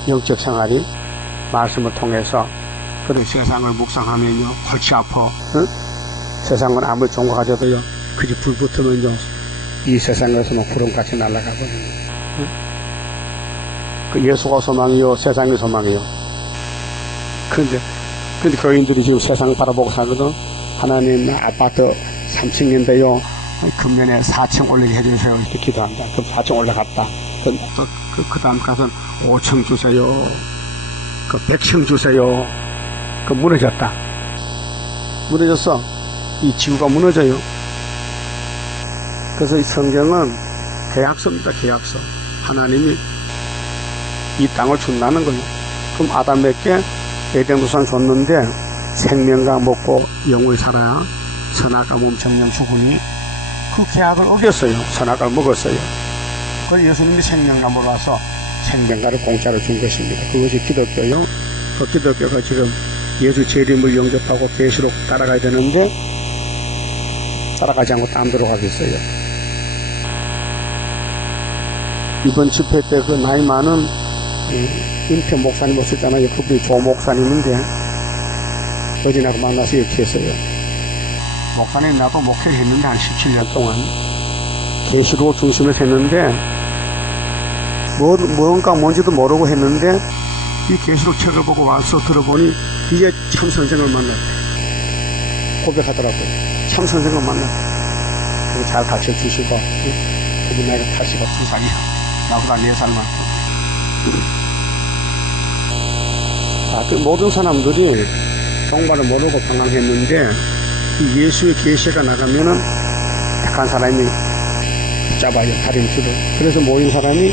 영적 생활이 말씀을 통해서. 그리고 세상을 묵상하면요 골치 아파. 세상은 아무리 좋은 거 가져도요 그지 불 붙으면요 이 세상에서 막 구름같이 날아가거든요. 그 예수가 소망이요 세상이 소망이요. 근데 교인들이 지금 세상 바라보고 살거든. 하나님 나 아파트 3층인데요 금년에 4층 올리게 해주세요 이렇게 기도한다. 그럼 4층 올라갔다. 그 다음 가서는 5층 주세요. 그 100층 주세요. 그 무너졌다. 무너졌어. 이 지구가 무너져요. 그래서 이 성경은 계약서입니다. 계약서. 하나님이 이 땅을 준다는 거예요. 그럼 아담에게 에덴 동산 줬는데 생명과 먹고 영원히 살아야 선악과 몸정령 죽으니 그 계약을 어겼어요. 선악과를 먹었어요. 그래서 예수님이 생명과 먹어서 생명과를 공짜로 준 것입니다. 그것이 기독교요. 그 기독교가 지금 예수 재림을 영접하고 계시록 따라가야 되는데 따라가지 않고 딴 데로 가고 있어요. 이번 집회 때 그 나이 많은 인태 목사님 오셨잖아요. 그분이 조 목사님인데 어제 나하고 만나서 이렇게 했어요. 목사님 나도 목회를 했는데 한 17년 동안 계시록 중심에서 했는데 뭔지도 모르고 했는데 이 계시록 책을 보고 와서 들어보니 이제 참 선생을 만났대. 고백하더라고요. 참 선생을 만났대. 그리고 잘 가르쳐 주시고 그분 나이가 82살이야. 나보다 4살 많고. 그 모든 사람들이 정말을 모르고 방황했는데 이 예수의 계시가 나가면은 택한 사람이 잡아요. 다림질을. 그래서 모인 사람이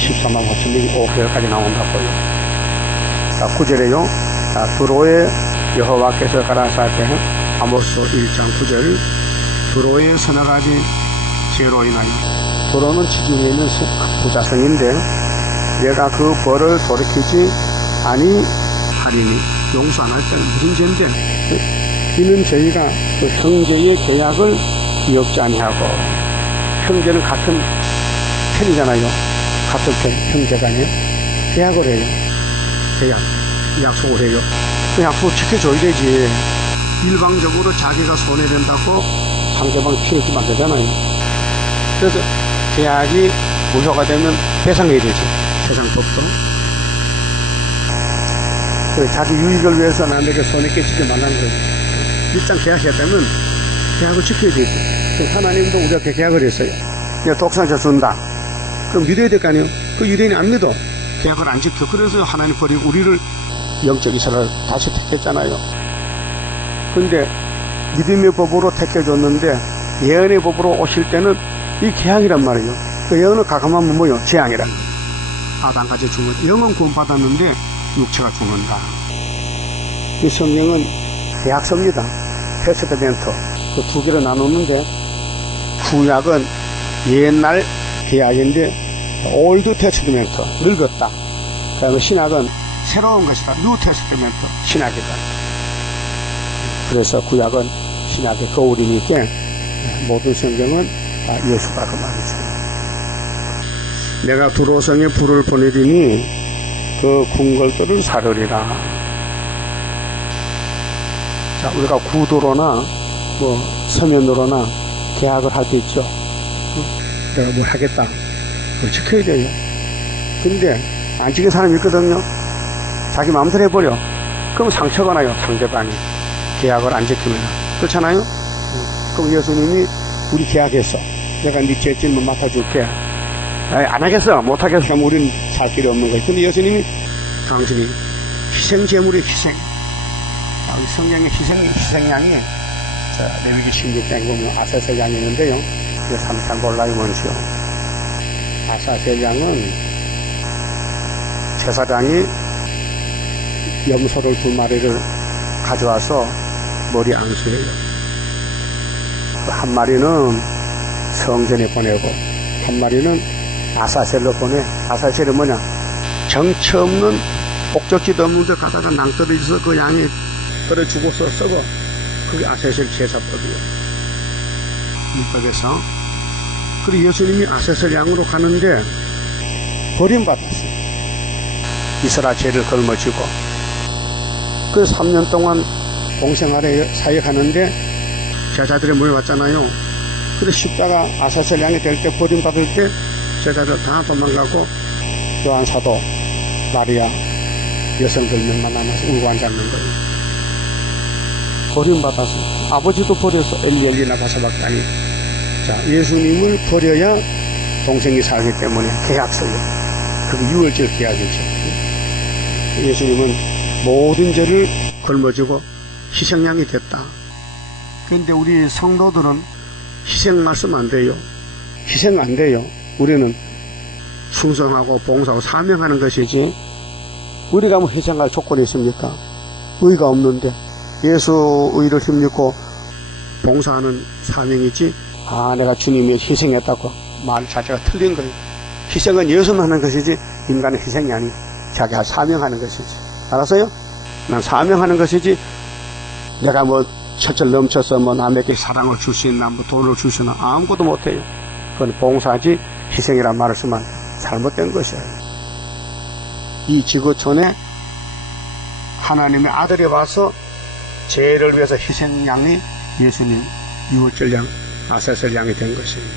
14만 5천 명이 5개월까지 나온다고요. 자, 9절에요. 자, 두로의 여호와께서 가라사대 아모스 1장 9절. 두로의 서너 가지 죄로 인하여. 두로는 지중해에 있는 부자성인데 내가 그 벌을 돌이키지 아니하리니 용서 안 할 때는 무슨 죄인데 이는 저희가 그 형제의 계약을 기억지 아니하고 형제는 같은 편이잖아요. 같은 편, 형제간에 계약을 해요. 계약, 약속을 해요. 그 약속을 지켜줘야 되지. 일방적으로 자기가 손해낸다고 상대방 피해 주면 안 되잖아요. 그래서 계약이 무효가 되면 배상해야 되지. 세상 법도. 자기 유익을 위해서 남에게 손해 끼치지 말라는 거예요. 일단 계약했다면 계약을 지켜야 되지. 하나님도 우리가 계약을 했어요. 내가 독생자 준다. 그럼 믿어야 될 거 아니에요? 그 유대인이 안 믿어. 계약을 안 지켜. 그래서 하나님 버리고 우리를 영적 이스라엘 다시 택했잖아요. 근데 믿음의 법으로 택해줬는데 예언의 법으로 오실 때는 이 계약이란 말이에요. 그 예언을 가감하면 뭐요? 재앙이란 거예요. 아담까지 죽은 영은 구원받았는데 육체가 죽는다. 이 성경은 계약서입니다. 테스트멘트 그 두 개로 나누는데 구약은 옛날 계약인데 올드 테스트멘트 늙었다. 그다음에 신약은 새로운 것이다. 뉴 테스트멘트 신약이다. 그래서 구약은 신약의 거울이니까 모든 성경은 다 예수가 그 말이죠. 내가 두로성에 불을 보내리니 그 궁궐들을 사르리라. 자, 우리가 구도로나 서면으로나 계약을 할 때 있죠. 내가 뭘 하겠다. 그걸 지켜야 돼요. 근데 안 지킨 사람이 있거든요. 자기 마음대로 해버려. 그럼 상처가 나요. 상대방이 계약을 안 지키면. 그렇잖아요. 그럼 예수님이 우리 계약했어. 내가 네 죄짐을 맡아줄게. 안 하겠어. 못 하겠어. 그럼 우리는 살 길이 없는 거예요. 근데 예수님이 당신이 희생제물의 희생. 우리 성령의 희생양이 레위기 16장에 보면 아사셀 양이 있는데요. 이게 3장 골라요, 원수요. 아사셀 양은 제사장이 염소를 2마리를 가져와서 머리 안수해요. 한 마리는 성전에 보내고 한 마리는 아사셀로 보내. 아사셀은 뭐냐? 정처 없는 목적지도 없는데 가다가 낭떠러져서 그 양이 그래 죽어서 썩어. 그게 아세셀 제사법이에요. 율법에서. 그리고 예수님이 아세셀 양으로 가는데 버림받았어요. 이스라엘 죄를 걸머쥐고. 그 3년 동안 공생활에 사역하는데 제자들의 문을 왔잖아요. 그래서 십자가 아세셀 양이 될 때 버림받을 때 제자들 다 도망가고 요한 사도 마리아 여성들만 남아서 울고 앉았는 거예요. 버림받아서 아버지도 버려서 엘리 나바사밖에 아니. 자, 예수님을 버려야 동생이 살기 때문에 계약서예요. 그게 6월절 계약이죠. 예수님은 모든 죄를 걸머지고 희생양이 됐다. 그런데 우리 성도들은 희생 말씀 안 돼요. 희생 안 돼요. 우리는 충성하고 봉사하고 사명하는 것이지 우리가 뭐 희생할 조건이 있습니까? 의가 없는데 예수 의를 힘입고 봉사하는 사명이지 내가 주님이 희생했다고 말 자체가 틀린 거예요. 희생은 예수만 하는 것이지 인간의 희생이 아니고 자기가 사명하는 것이지. 알았어요? 난 사명하는 것이지 내가 뭐 철철 넘쳐서 뭐 남에게 사랑을 줄 수 있나 뭐 돈을 줄 수 있나 아무것도 못해요. 그건 봉사지 희생이란 말을 쓰면 잘못된 것이에요. 이 지구촌에 하나님의 아들이 와서 죄를 위해서 희생양이 예수님 6월절 양 아세셀 양이 된 것입니다.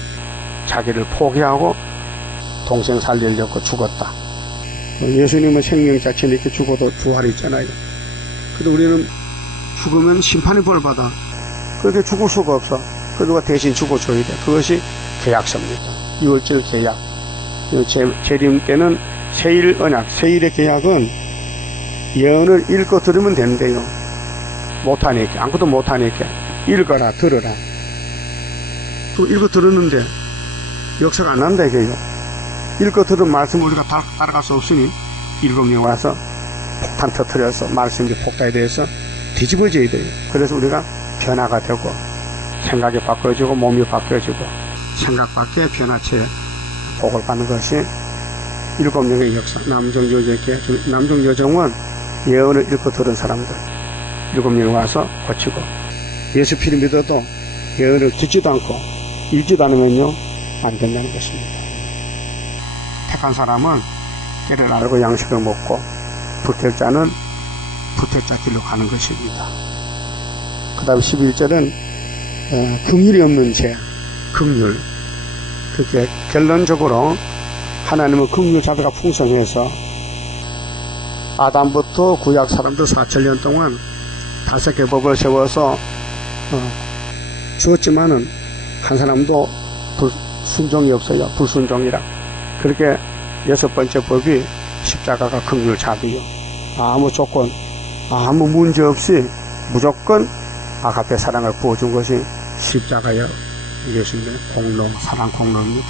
자기를 포기하고 동생 살리려고 죽었다. 예수님은 생명 자체는 이렇게 죽어도 부활이 있잖아요. 근데 우리는 죽으면 심판의 벌 받아. 그렇게 죽을 수가 없어. 그 누가 대신 죽어줘야 돼. 그것이 계약서입니다. 6월절 계약. 재림 때는 세일 언약, 세일의 계약은 예언을 읽고 들으면 된대요. 못하니까, 아무것도 못하니까 읽어라, 들어라. 또 읽어 들었는데 역사가 안 난다 이게요. 읽어 들은 말씀을 우리가 따라갈 수 없으니 7명 와서 폭탄 터뜨려서 말씀이 폭탄에 대해서 뒤집어져야 돼요. 그래서 우리가 변화가 되고 생각이 바뀌어지고 몸이 바뀌어지고 생각 밖에 변화체에 복을 받는 것이 7명의 역사. 남종 여정은 예언을 읽고 들은 사람들 7명 와서 고치고 예수 피를 믿어도 예언을 듣지도 않고 읽지도 않으면요 안 된다는 것입니다. 택한 사람은 때를 알고 양식을 먹고 불택자는 불택자 길로 가는 것입니다. 그 다음 11절은 긍휼이 없는 죄, 긍휼. 그게 결론적으로 하나님은 긍휼 자비가 풍성해서 아담부터 구약 사람들 4,000년 동안 5개 법을 세워서 주었지만은 한 사람도 순종이 없어요. 불순종이라. 그렇게 6번째 법이 십자가가 긍휼 자비요. 아무 조건, 아무 문제 없이 무조건 아가페 사랑을 부어준 것이 십자가여 예수님의 공로, 사랑 공로입니다.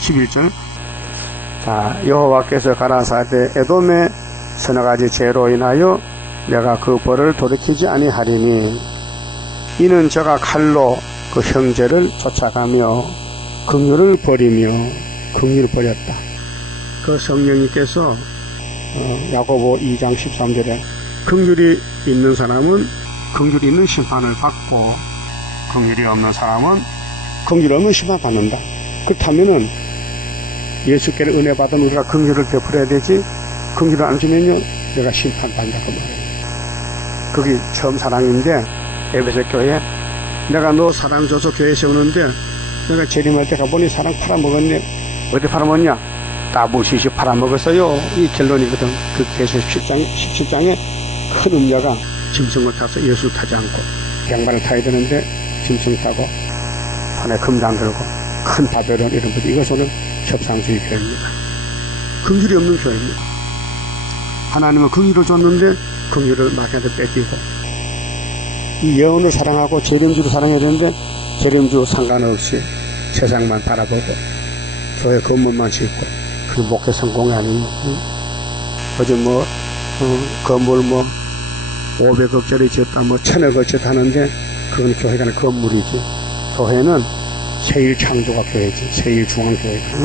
11절. 자, 여호와께서 가라사대 에돔의 서너 가지 죄로 인하여 내가 그 벌을 돌이키지 아니하리니 이는 저가 칼로 그 형제를 쫓아가며 긍휼을 버리며 긍휼을 버렸다. 그 성령님께서 야고보 2장 13절에 긍휼이 있는 사람은 긍휼이 있는 심판을 받고 긍휼이 없는 사람은 긍휼 없는 심판 받는다. 그렇다면은 예수께를 은혜 받은 우리가 긍휼을 베풀어야 되지 긍휼을 안 주면요 내가 심판받는다고 말해요. 그게 처음 사랑인데 에베소 교회 내가 너 사랑 줘서 교회 세우는데 내가 재림할 때 가보니 사랑 팔아먹었네. 어디 팔아먹냐? 따부시시 팔아먹었어요. 이 결론이거든. 그 계속 17장에 큰 음녀가 짐승을 타서 예수를 타지 않고 양반을 타야 되는데 짐승 타고 손에 금장 들고 큰 바벨론 이런 것들 이것은 협상주의 교회입니다. 긍휼이 없는 교회입니다. 하나님은 긍휼을 줬는데 긍휼을 마귀한테 뺏기고 이 예언을 사랑하고 재림주를 사랑해야 되는데 재림주 상관없이 세상만 바라보고 교회 건물만 짓고 그 목회 성공이 아니에요. 어제 건물 500억짜리 지었다 1000억을 지었다 하는데 그건 교회가 아니라 건물이지. 교회는 세일창조가 교회지. 세일중앙교회가.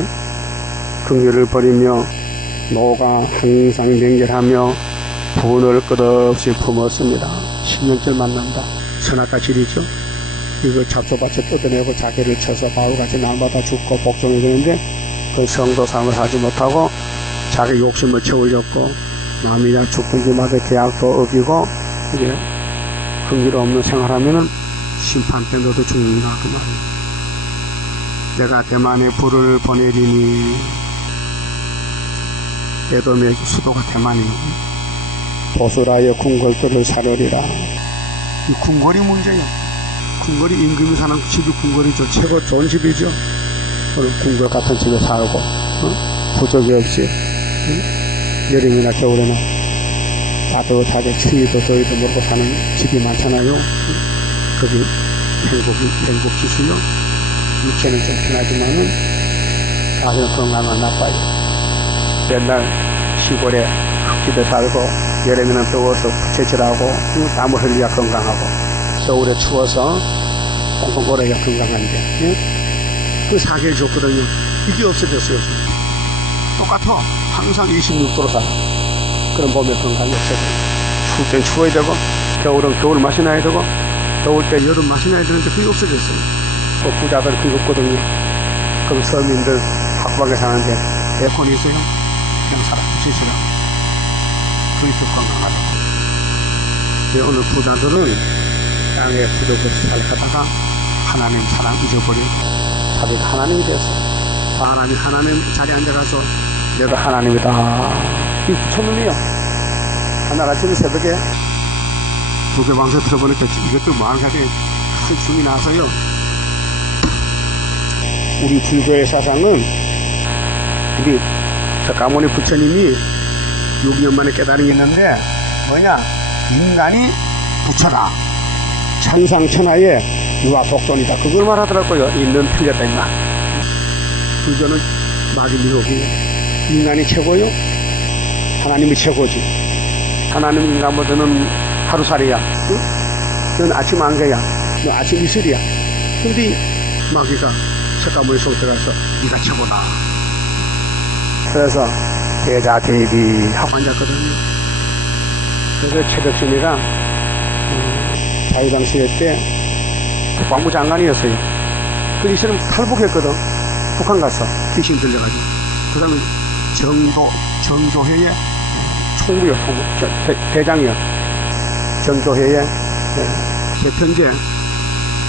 긍휼을 버리며 노가 항상 명결하며 분을 끝없이 품었습니다. 10년째 만난다. 선악과 질이죠. 이거 잡초밭에 뜯어내고 자기를 쳐서 바울같이 날마다 죽고 복종이 되는데 그 성도 삶을 하지 못하고 자기 욕심을 채우려고 남이냐 죽든지마다 계약도 어기고 이제 흥미로 없는 생활하면은 심판 때 너도 죽는다 그 말이에요. 내가 대만에 불을 보내리니 에돔의 수도가 대만이에요. 보수라의 궁궐들을 사르리라. 이 궁궐이 문제예요. 궁궐이 임금이 사는 집이 궁궐이죠. 최고 좋은 집이죠. 궁궐 같은 집에 살고 부족이 없이 여름이나 겨울에나 따뜻하게 추위도 더위도 먹고 사는 집이 많잖아요. 거기 행복지수요. 육체는 좀 편하지만은 사실은 건강은 나빠요. 옛날 시골에 흙집에 살고 여름에는 더워서 부채질하고 땀을 흘려야 건강하고 겨울에 추워서 꽁꽁 얼어야 건강한데 그 사계를 줬거든요. 이게 없어졌어요. 똑같아. 항상 26도로 살아. 그럼 몸에 건강이 없어져요. 추울 땐 추워야 되고 겨울은 겨울 맛이 나야 되고 더울 때 여름 맛이 나야 되는데 그게 없어졌어요. 또 부자들 그게 없거든요. 그럼 서민들 학박에 사는데 에어컨이 있어요? 그냥 살아. 부채질하고 그게 더 건강하다고. 오늘 부자들은 땅에 부족 없이 살다가 하나님 사랑 잊어버리고 자기가 하나님이 되었어요. 사람이 하나님 자리에 앉아가서 내가 하나님이다. 이 부처님이요. 하나같이 새벽에 두개 방송 들어보니까 이것도 뭐하는 가지 큰 춤이 나서요. 우리 불교의 사상은 우리 석가모니 부처님이 6년 만에 깨달은 게 있는데 뭐냐? 인간이 부처다. 천상천하의 유아 독존이다. 그걸 말하더라고요. 있는 틀렸다 임마. 불교는 마귀 미혹이 인간이 최고요. 하나님이 최고지. 하나님 인간보다는 하루살이야. 응? 넌 아침 안개야. 넌 아침 이슬이야. 근데 마귀가 석가모니 속에 들어가서 네가 최고다. 그래서 대자 대비 하고 앉았거든요. 그래서 최덕신이가 자유당 시대 때 국방부 장관이었어요. 그 이 사람 탈북했거든. 북한 가서 귀신 들려가지고. 그 다음에 정조회의 총무요, 대장이요. 정조회의 대편제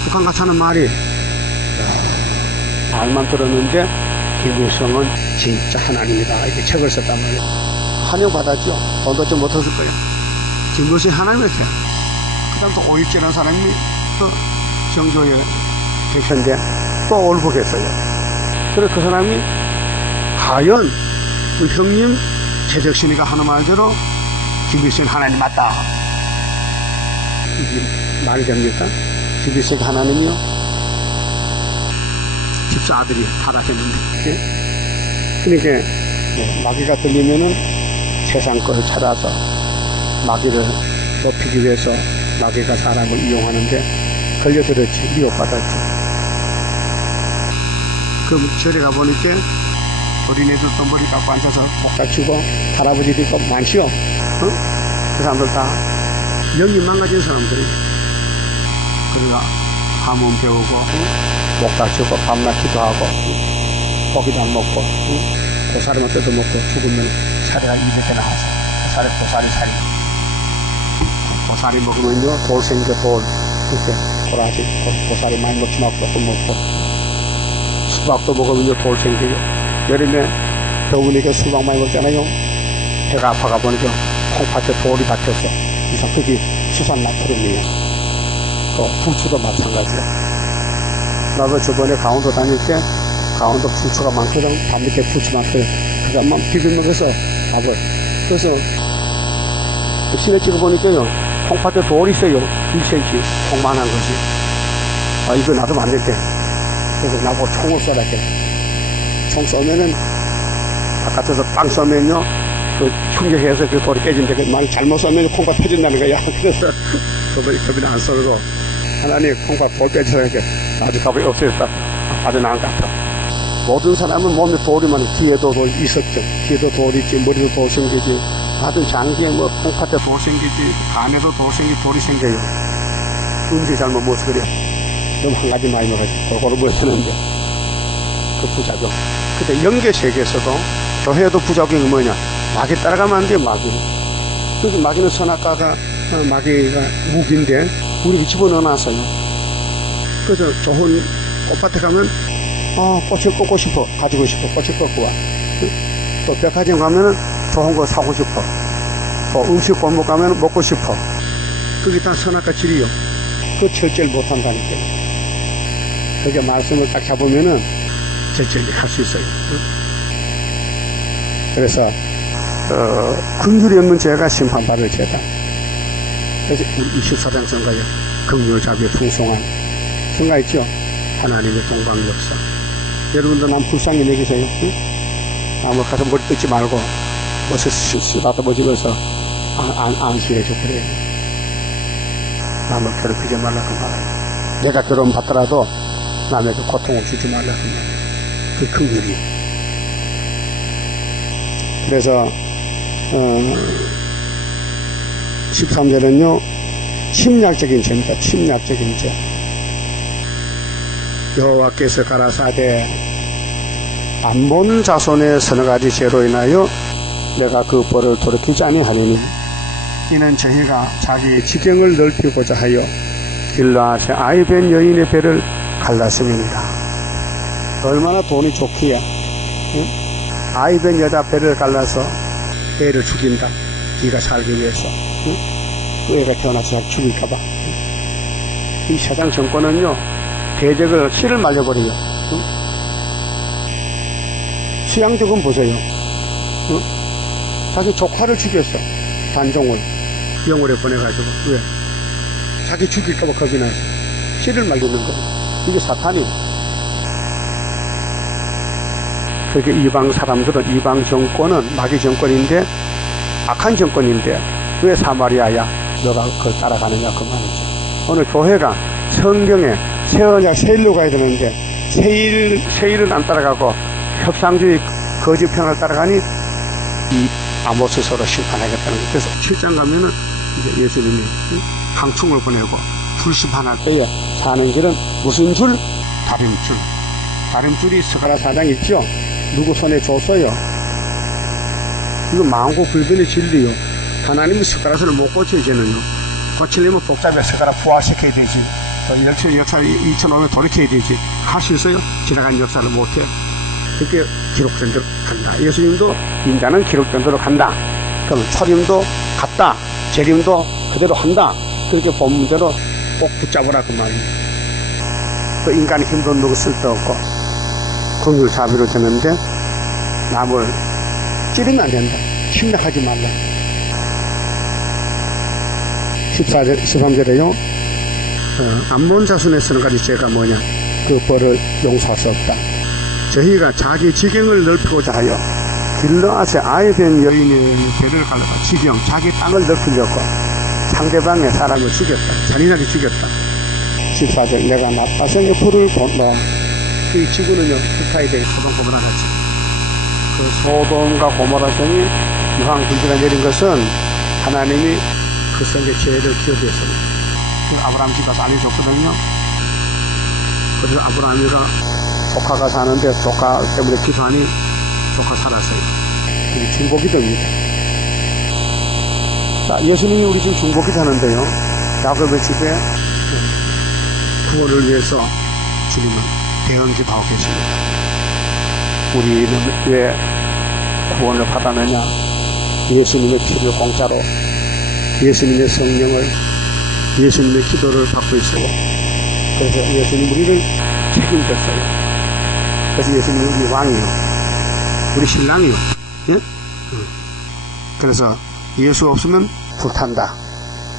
북한 가서 하는 말이 말만 들었는데 김일성은 진짜 하나님이다. 이렇게 책을 썼단 말이에요. 환영받았죠. 돈도 좀 못 얻을 거예요. 김일성이 하나님이었어요. 그 다음 또 오익재라는 사람이 또 정조의 대편제 또 올북했어요. 그래서 그 사람이 과연 우리 형님 최적신이가 하는 말대로 김일성이 하나님 맞다. 이게 말이 됩니까? 김일성이 하나님이요? 집사아들이 타락했는데. 그러니까 마귀가 들리면은 세상 것을 찾아서 마귀를 높이기 위해서 마귀가 사람을 이용하는데 걸려들었지. 미혹받았지. 그 절에 가보니까 어린애들도 머리 깎고 앉아서 목 다치고 할아버지들이 또 많지요. 그 사람들 다 영이 망가진 사람들이. 그러니까 가문 배우고 목 다치고 밤낮 기도하고 고기도 안 먹고 고사리만 뜯어먹고 죽으면 사리가 200개 나와서 고사리 살이 고사리 먹으면요 돌 생겨 돌 이렇게 고라지 고사리 많이 먹지 말고 조금 먹고 수박도 먹으면요 돌 생겨요. 여름에 더우니까 수박 많이 먹잖아요. 배가 아파가 보니까 콩팥에 돌이 박혀서 이상 그게 수산 나트륨이에요. 그 부추도 마찬가지야. 나도 저번에 강원도 다닐 때 강원도 부추가 많거든. 밤밑에 부추 많거든. 그래서 막 비빔먹어서 밥을. 그래서 시내 찍어보니까요 콩팥에 돌이 있어요. 1cm 콩만한 것이. 아 이거 놔두면 안 될게. 그래서 나보고 총을 쏘라게. 총 쏘면은 바깥에서 빵 쏘면요 그 충격해서 그 돌이 깨진다. 말 잘못 쏘면 콩팥 터진다는 거야. 그래서 겁이 안 쏘고 하나님 콩팥 돌 빼줘서 이렇게 아주 겁이 없어졌다. 아주 나은 것 같아. 모든 사람은 몸에 돌이 많아. 귀에도 돌 있었죠. 귀에도 돌이 있지, 머리도 돌 생기지, 하여튼 장기에 뭐 콩팥에 돌 생기지, 간에도 돌이 생겨요. 음식 잘못 못 그려. 너무 한 가지 많이 먹어가지고 골고루 보였는데 그 부작용. 근데 영계 세계에서도 교회에도 부작용이 뭐냐? 마귀 따라가면 안 돼요, 마귀. 그래서 마귀는 선악과가 마귀가 무기인데 우리가 집어넣어놨어요. 그래서 좋은 꽃밭에 가면 꽃을 꽂고 싶어, 가지고 싶어, 꽃을 꽂고 와. 또 백화점 가면은 좋은 거 사고 싶어. 또 음식 골목 가면 먹고 싶어. 그게 다 선악과 질이요. 그 절제를 못한다니까요. 그게 말씀을 딱 잡으면은 절제를 할 수 있어요. 그래서 긍휼이 없는 죄가 심판받을 죄다. 그래서 24장 성가에 긍휼 자비의 풍성한 성가 있죠. 하나님의 동방 역사. 여러분도 남 불쌍히 여기세요. 아무 가서 머리 뜯지 말고 옷을 쓰다듬어 보집어서 안수해줘 그래요. 남을 괴롭히지 말라고 말해요. 내가 괴로움 받더라도 남에게 고통을 주지 말라고 말해요. 그 긍휼이. 그래서 13절은요 침략적인 죄입니다. 침략적인 죄. 여호와께서 가라사대 안 본 자손의 서너 가지 죄로 인하여 내가 그 벌을 돌이키지 아니하리니 이는 저희가 자기의 지경을 넓히고자 하여 길라앗의 아이 된 여인의 배를 갈랐음이니라. 얼마나 돈이 좋기야. 응? 아이 된 여자 배를 갈라서 애를 죽인다. 네가 살기 위해서. 응? 그 애가 태어나서 죽일까봐. 이 세상 정권은요 대적을 씨를 말려버려요. 응? 수양족은 보세요. 응? 자기 조카를 죽였어. 단종을 영월에 보내가지고. 왜? 자기 죽일까봐 겁이 나서 씨를 말리는 거예요. 이게 사탄이에요. 그렇게 이방 사람들은, 이방 정권은 마귀 정권인데 악한 정권인데 왜 사마리아야 너가 그걸 따라가느냐 그 말이죠. 오늘 교회가 성경에 새 언약 새 일로 가야 되는데 새 일은 안 따라가고 협상주의 거짓 평을 따라가니 이 아모스서로 심판하겠다는 거예요. 그래서 7장 가면은 이제 예수님이 강충을 보내고 불심판할 때에 사는 길은 무슨 줄? 다림줄. 다림줄이 스가랴 4장 있죠? 누구 손에 줬어요? 이거 만고 불변의 진리요. 하나님이 스가랴서를 못 고쳐요, 이제는요. 고치려면 복잡해 스가랴 부활시켜야 되지. 역사 2500 돌이켜야 되지. 할 수 있어요? 지나간 역사를 못해. 그렇게 기록된 대로 간다. 예수님도 인자는 기록된 대로 간다. 그럼 초림도 같다. 재림도 그대로 한다. 그렇게 본문대로 꼭 붙잡으라 그 말이에요. 그 인간의 힘도 누구 쓸데없고 긍휼 자비로 되는데 남을 찌르면 안 된다. 침략하지 말라. 13절에요. 안 본 자손의 서너 가지 죄가 뭐냐? 그 벌을 용서할 수 없다. 저희가 자기 지경을 넓히고자 하여 길르앗의 아이 된 여인의 배를 갈라서 지경, 자기 땅을 넓히려고 상대방의 사람을 죽였다. 잔인하게 죽였다. 14절 내가 나타생의 불을 본다. 이 지구는요 불타야 되게 소돔 고모라 같이. 그 소돔과 고모라 성이 유황 불기가 내린 것은 하나님이 그 성의 죄를 기억했습니다. 아브라함 집 가서 알려줬거든요. 그래서 아브라함이가 조카가 사는데 조카 때문에 기도하니 조카 살았어요. 그게 중보기 됩니다. 자, 예수님이 우리 지금 중보기 하는데요. 야곱의 집에 구원을 위해서 주님은 대언기도하고 계십니다. 우리는 왜 구원을 받았느냐? 예수님의 피를 공짜로, 예수님의 성령을, 예수님의 기도를 받고 있어요. 그래서 예수님 우리를 책임졌어요. 그래서 예수님이 우리 왕이요. 우리 신랑이요. 예? 그래서 예수 없으면 불 탄다.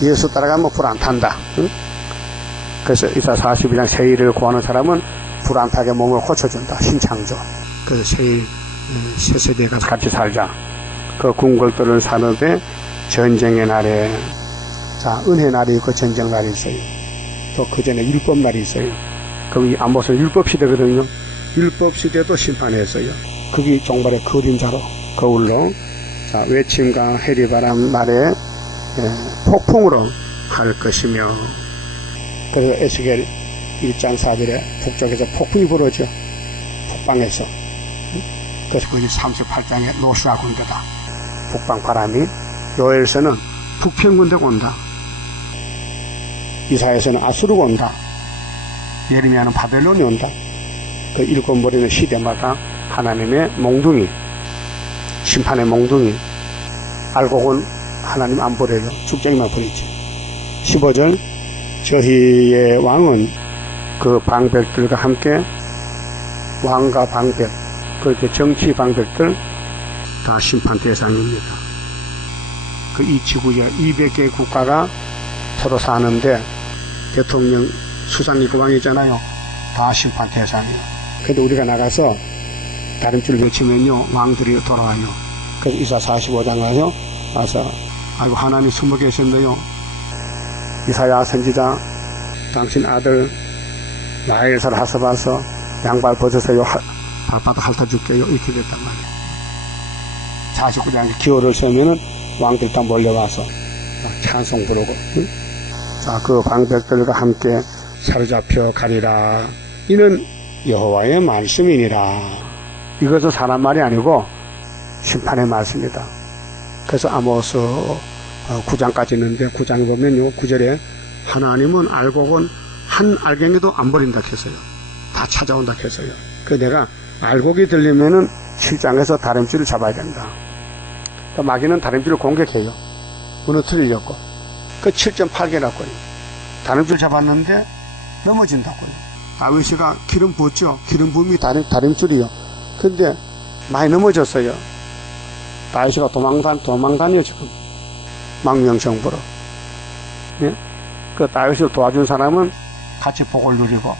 예수 따라가면 불 안 탄다. 응? 그래서 이사 42장 세일을 구하는 사람은 불 안 타게 몸을 고쳐준다. 신창조. 그래서 세일, 새 세대가 같이 살자. 그 궁궐들을 사는데 전쟁의 날에, 자, 은혜 날이 있고 전쟁 날이 있어요. 또 그 전에 율법 날이 있어요. 거기 아모스는 율법 시대거든요. 율법 시대도 심판했어요. 거기 종말의 그림자로, 거울로. 자, 외침과 해리바람 말에 폭풍으로 할 것이며, 그래서 에스겔 1장 4절에 북쪽에서 폭풍이 불어오죠. 북방에서. 그래서 그게 38장의 노수아 군대다. 북방 바람이. 요엘서는 북편 군대가 온다. 이사야서는 아수르가 온다. 예레미야는 바벨론이 온다. 그 일곱 머리는 시대마다 하나님의 몽둥이, 심판의 몽둥이, 알곡은 하나님 안 버려요. 죽쟁이만 버리지. 15절, 저희의 왕은 그 방백들과 함께, 왕과 방백, 그렇게 정치 방백들 다 심판 대상입니다. 그 이 지구에 200개의 국가가 서로 사는데 대통령, 수상이 그 왕이잖아요. 다 심판 대상이에요. 그래도 우리가 나가서 다림줄 외치면요, 왕들이 돌아와요. 그래서 이사 45장 와서 아이고 하나님 숨어 계셨네요. 이사야 선지자, 당신 아들 라헬사를 하서봐서 양발 벗으세요. 발바닥 핥아줄게요. 이렇게 됐단 말이에요. 49장 기호를 세우면은 왕들 다 몰려와서 찬송 부르고, 응? 자, 그 방백들과 함께 사로잡혀 가리라. 이는 여호와의 말씀이니라. 이것은 사람 말이 아니고 심판의 말씀이다. 그래서 아모스 9장까지 있는데 9장에 보면요, 9절에 하나님은 알곡은 한 알갱이도 안 버린다 했어요. 다 찾아온다 했어요. 그 내가 알곡이 들리면은 7장에서 다림줄을 잡아야 된다. 그러니까 마귀는 다림줄을 공격해요. 무너뜨리려고. 그 7.8개라고요. 다림줄 잡았는데 넘어진다고요. 다윗이가 기름 부었죠. 기름 부음이 다림줄이요. 근데 많이 넘어졌어요. 다윗이가 도망다녀 지금. 망명정부로. 예? 그 다윗을 도와준 사람은 같이 복을 누리고,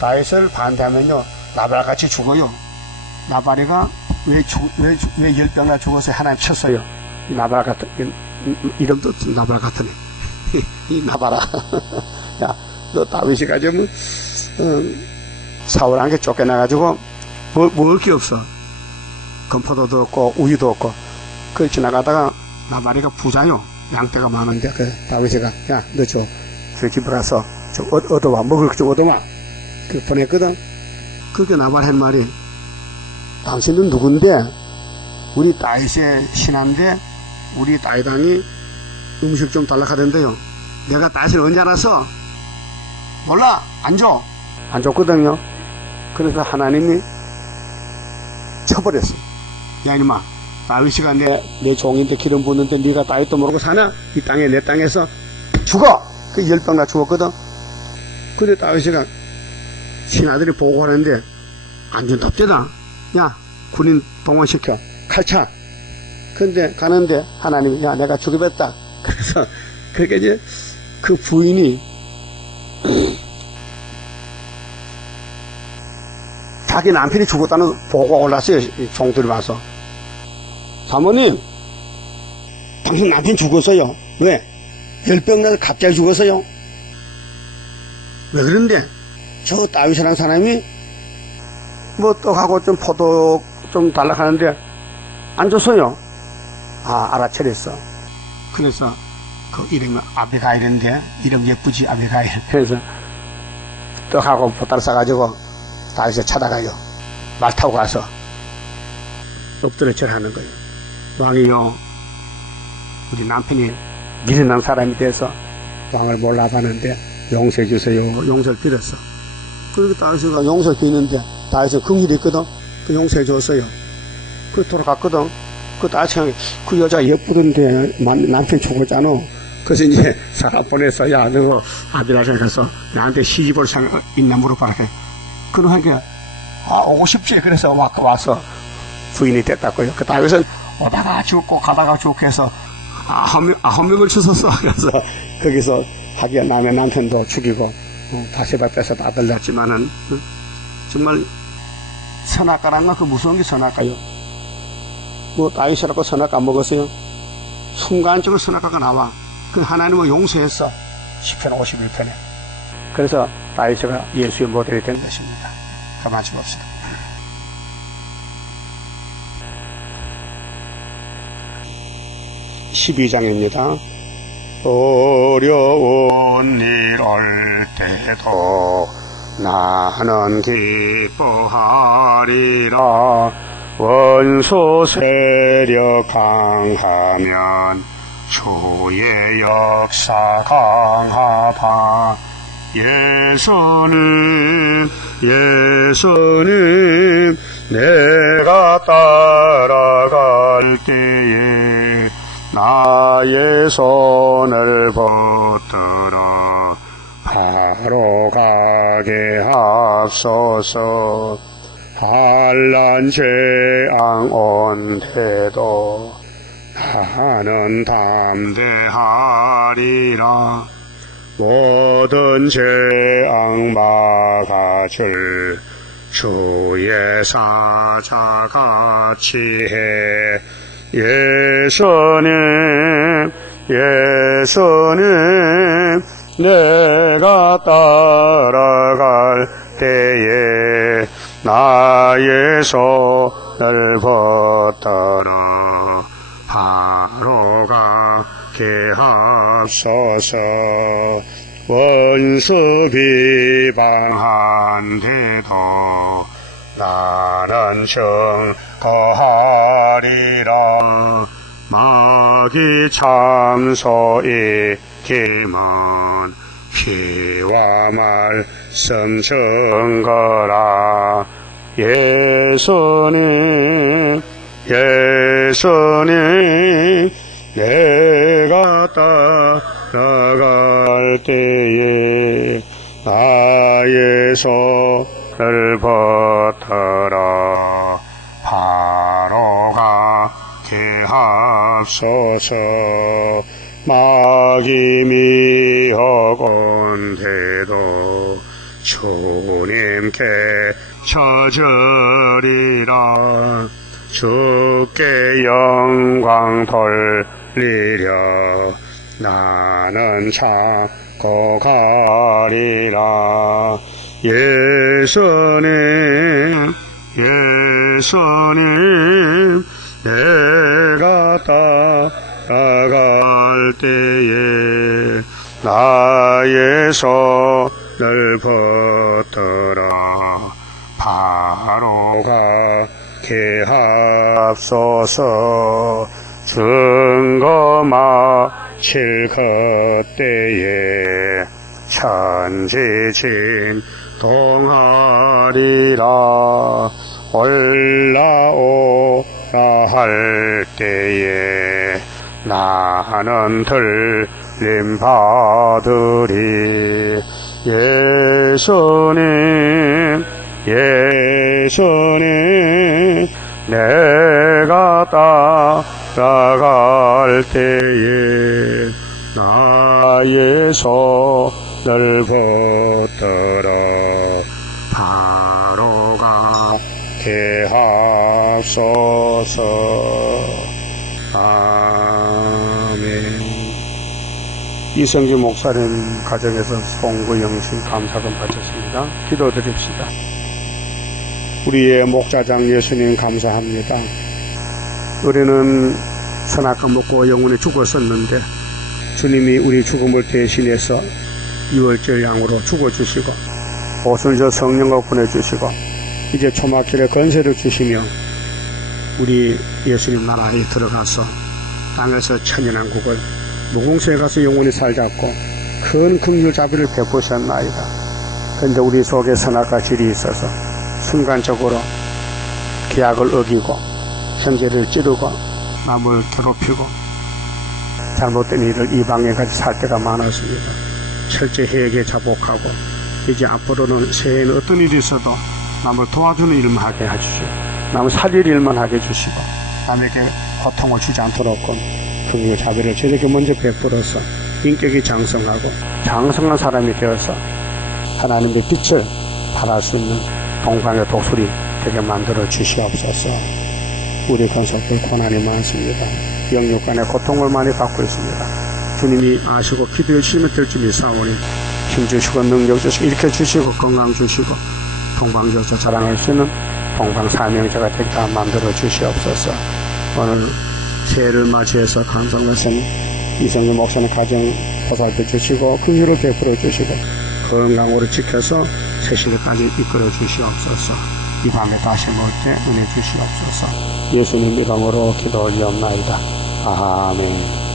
다윗을 반대하면요, 나발같이 죽어요. 나발이가 왜 10병이나 죽어서 하나님 쳤어요. 이 나발 같은, 이름도 나발 같으네. 이 나발아. 야, 너 다윗이 가지면, 사울 한개 쫓겨나가지고, 먹을 게 없어. 건포도도 없고, 우유도 없고. 그 지나가다가 나발이가 부자요. 양떼가 많은데, 그 다윗이가, 야, 너 저 집에 가서 좀 얻어와. 먹을 거 좀 얻어와. 그 보냈거든. 그게 나발 한 말이, 당신은 누군데, 우리 다윗의 신한데, 우리 다윗왕이 음식 좀 달라 하던데요. 내가 다윗을 언제 알았어? 몰라! 안 줘! 안 줬거든요. 그래서 하나님이 쳐버렸어. 야, 이놈아, 다윗이가 내 종인데 기름 붓는데 네가 다윗도 모르고 사나? 이 땅에, 내 땅에서 죽어! 그 10병 나 죽었거든. 근데 다윗이가 신하들이 보고하는데 안 준답대다. 야, 군인 동원시켜. 칼차. 근데 가는데 하나님이, 야, 내가 죽여봤다. 그래서 그렇게 이제 그 부인이 자기 남편이 죽었다는 보고가 올랐어요. 종들이 와서. 사모님, 당신 남편 죽었어요. 왜? 10병 나서 갑자기 죽었어요. 왜 그런데? 저 다윗이라는 사람이 뭐 떡하고 좀 포도 좀 달라 하는데 안 줬어요. 아, 알아차렸어. 그래서 그 이름이 아비가일인데, 이름 예쁘지, 아비가일. 그래서 떡하고 포도를 싸가지고 다윗을 찾아가요. 말 타고 가서 엎드려 절하는 거예요. 왕이요, 우리 남편이 미련한 사람이 돼서 왕을 몰라봤는데 용서해 주세요. 용서를 빌었어. 그리고 다윗이가 용서를 비는데 다윗은 긍휼이 있거든. 그 용서해 줬어요. 그 돌아갔거든. 그 다윗이 그 여자 예쁘던데 남편 죽었잖아. 그래서 이제 사람 보내서, 야, 너 아비라에 가서 나한테 시집올 사람 있나 물어봐라. 그러니까 오고 싶지. 그래서 와서 부인이 됐다고요. 그 다윗은 오다가 죽고 가다가 죽고 해서 아홉 명을 주웠어. 그래서 거기서 하기야 남의 남편도 죽이고 다시바 뺏어도 아들 낳았지만은 정말 선악과란 건 그 무서운 게 선악과요. 뭐 다윗이라고 선악과 안 먹었어요. 순간적으로 선악과가 나와. 그 하나님은 용서했어. 시편 51편에. 그래서 다윗이가 예수의 모델이 된 것입니다. 가만히 봅시다. 12장입니다. 어려운 일 올 때도 나는 기뻐하리라. 원수 세력 강하면 주의 역사 강하다. 예수님 내가 따라갈 때에 나의 손을 붙들어 바로 가게 하소서. 환난 재앙 온 때도 나는 담대하리라. 모든 재앙 막아줄 주의 사자같이 해. 예수님 내가 따라갈 때에 나의 손을 붙들어 바로 가게 하소서. 원수 비방한데도 나는 증거하리라. 마귀 참소의 힘은 피와 말씀 증거라. 예수님 내가 따라갈 때에 나의 손을 붙들어 바로 가게 하소서. 마귀 미혹 온데도 주님께 쳐주리라. 주께 영광 돌리려 나는 찾고 가리라. 예수님 내가 따라갈 때에 나의 손을 붙들어 바로 가게 하소서. 증거 마칠 그때에 천지 진동하리라. 올라오라 할 때에 나는 들림 받으리. 예수님 내가 따라갈 때에 나의 손을 붙들어 바로 가게 하소서. 아멘. 이성규 목사님 가정에서 송구 영신 감사금 바쳤습니다. 기도드립시다. 우리의 목자장 예수님 감사합니다. 우리는 선악과 먹고 영원히 죽었었는데 주님이 우리 죽음을 대신해서 유월절 양으로 죽어주시고 오순절 성령과 보내주시고 이제 초막길에 건세를 주시며 우리 예수님 나라에 들어가서 땅에서 천연왕국을 무궁수에 가서 영원히 살자고 큰 긍휼 자비를 베푸셨나이다. 그런데 우리 속에 선악과 질이 있어서 순간적으로 계약을 어기고 형제를 찌르고 남을 괴롭히고 잘못된 일을 이방에까지 살 때가 많았습니다. 철저히 회개 자복하고 이제 앞으로는 새해에는 어떤 일이 있어도 남을 도와주는 일만 하게 해주시고 남을 살릴 일만 하게 해주시고 남에게 고통을 주지 않도록 긍휼 자비를 저에게 먼저 베풀어서 인격이 장성하고 장성한 사람이 되어서 하나님의 빛을 발할 수 있는 동방의 독수리 되게 만들어 주시옵소서. 우리 건속들 고난이 많습니다. 영육간의 고통을 많이 받고 있습니다. 주님이 아시고 기도해 주시면 될 줄 믿사오니 힘주시고 능력 주시고 일으켜 주시고 건강 주시고 동방조서 자랑할 수 있는 동방 사명자가 되게 만들어 주시옵소서. 오늘 새해를 맞이해서 감사하신 이성규 목사님 가정 보살펴 주시고 긍휼을 베풀어 주시고 건강으로 지켜서 새신들까지 이끌어 주시옵소서. 이 밤에 다시 모을 때 은혜 주시옵소서. 예수님 이름으로 기도 올리옵나이다. 아멘.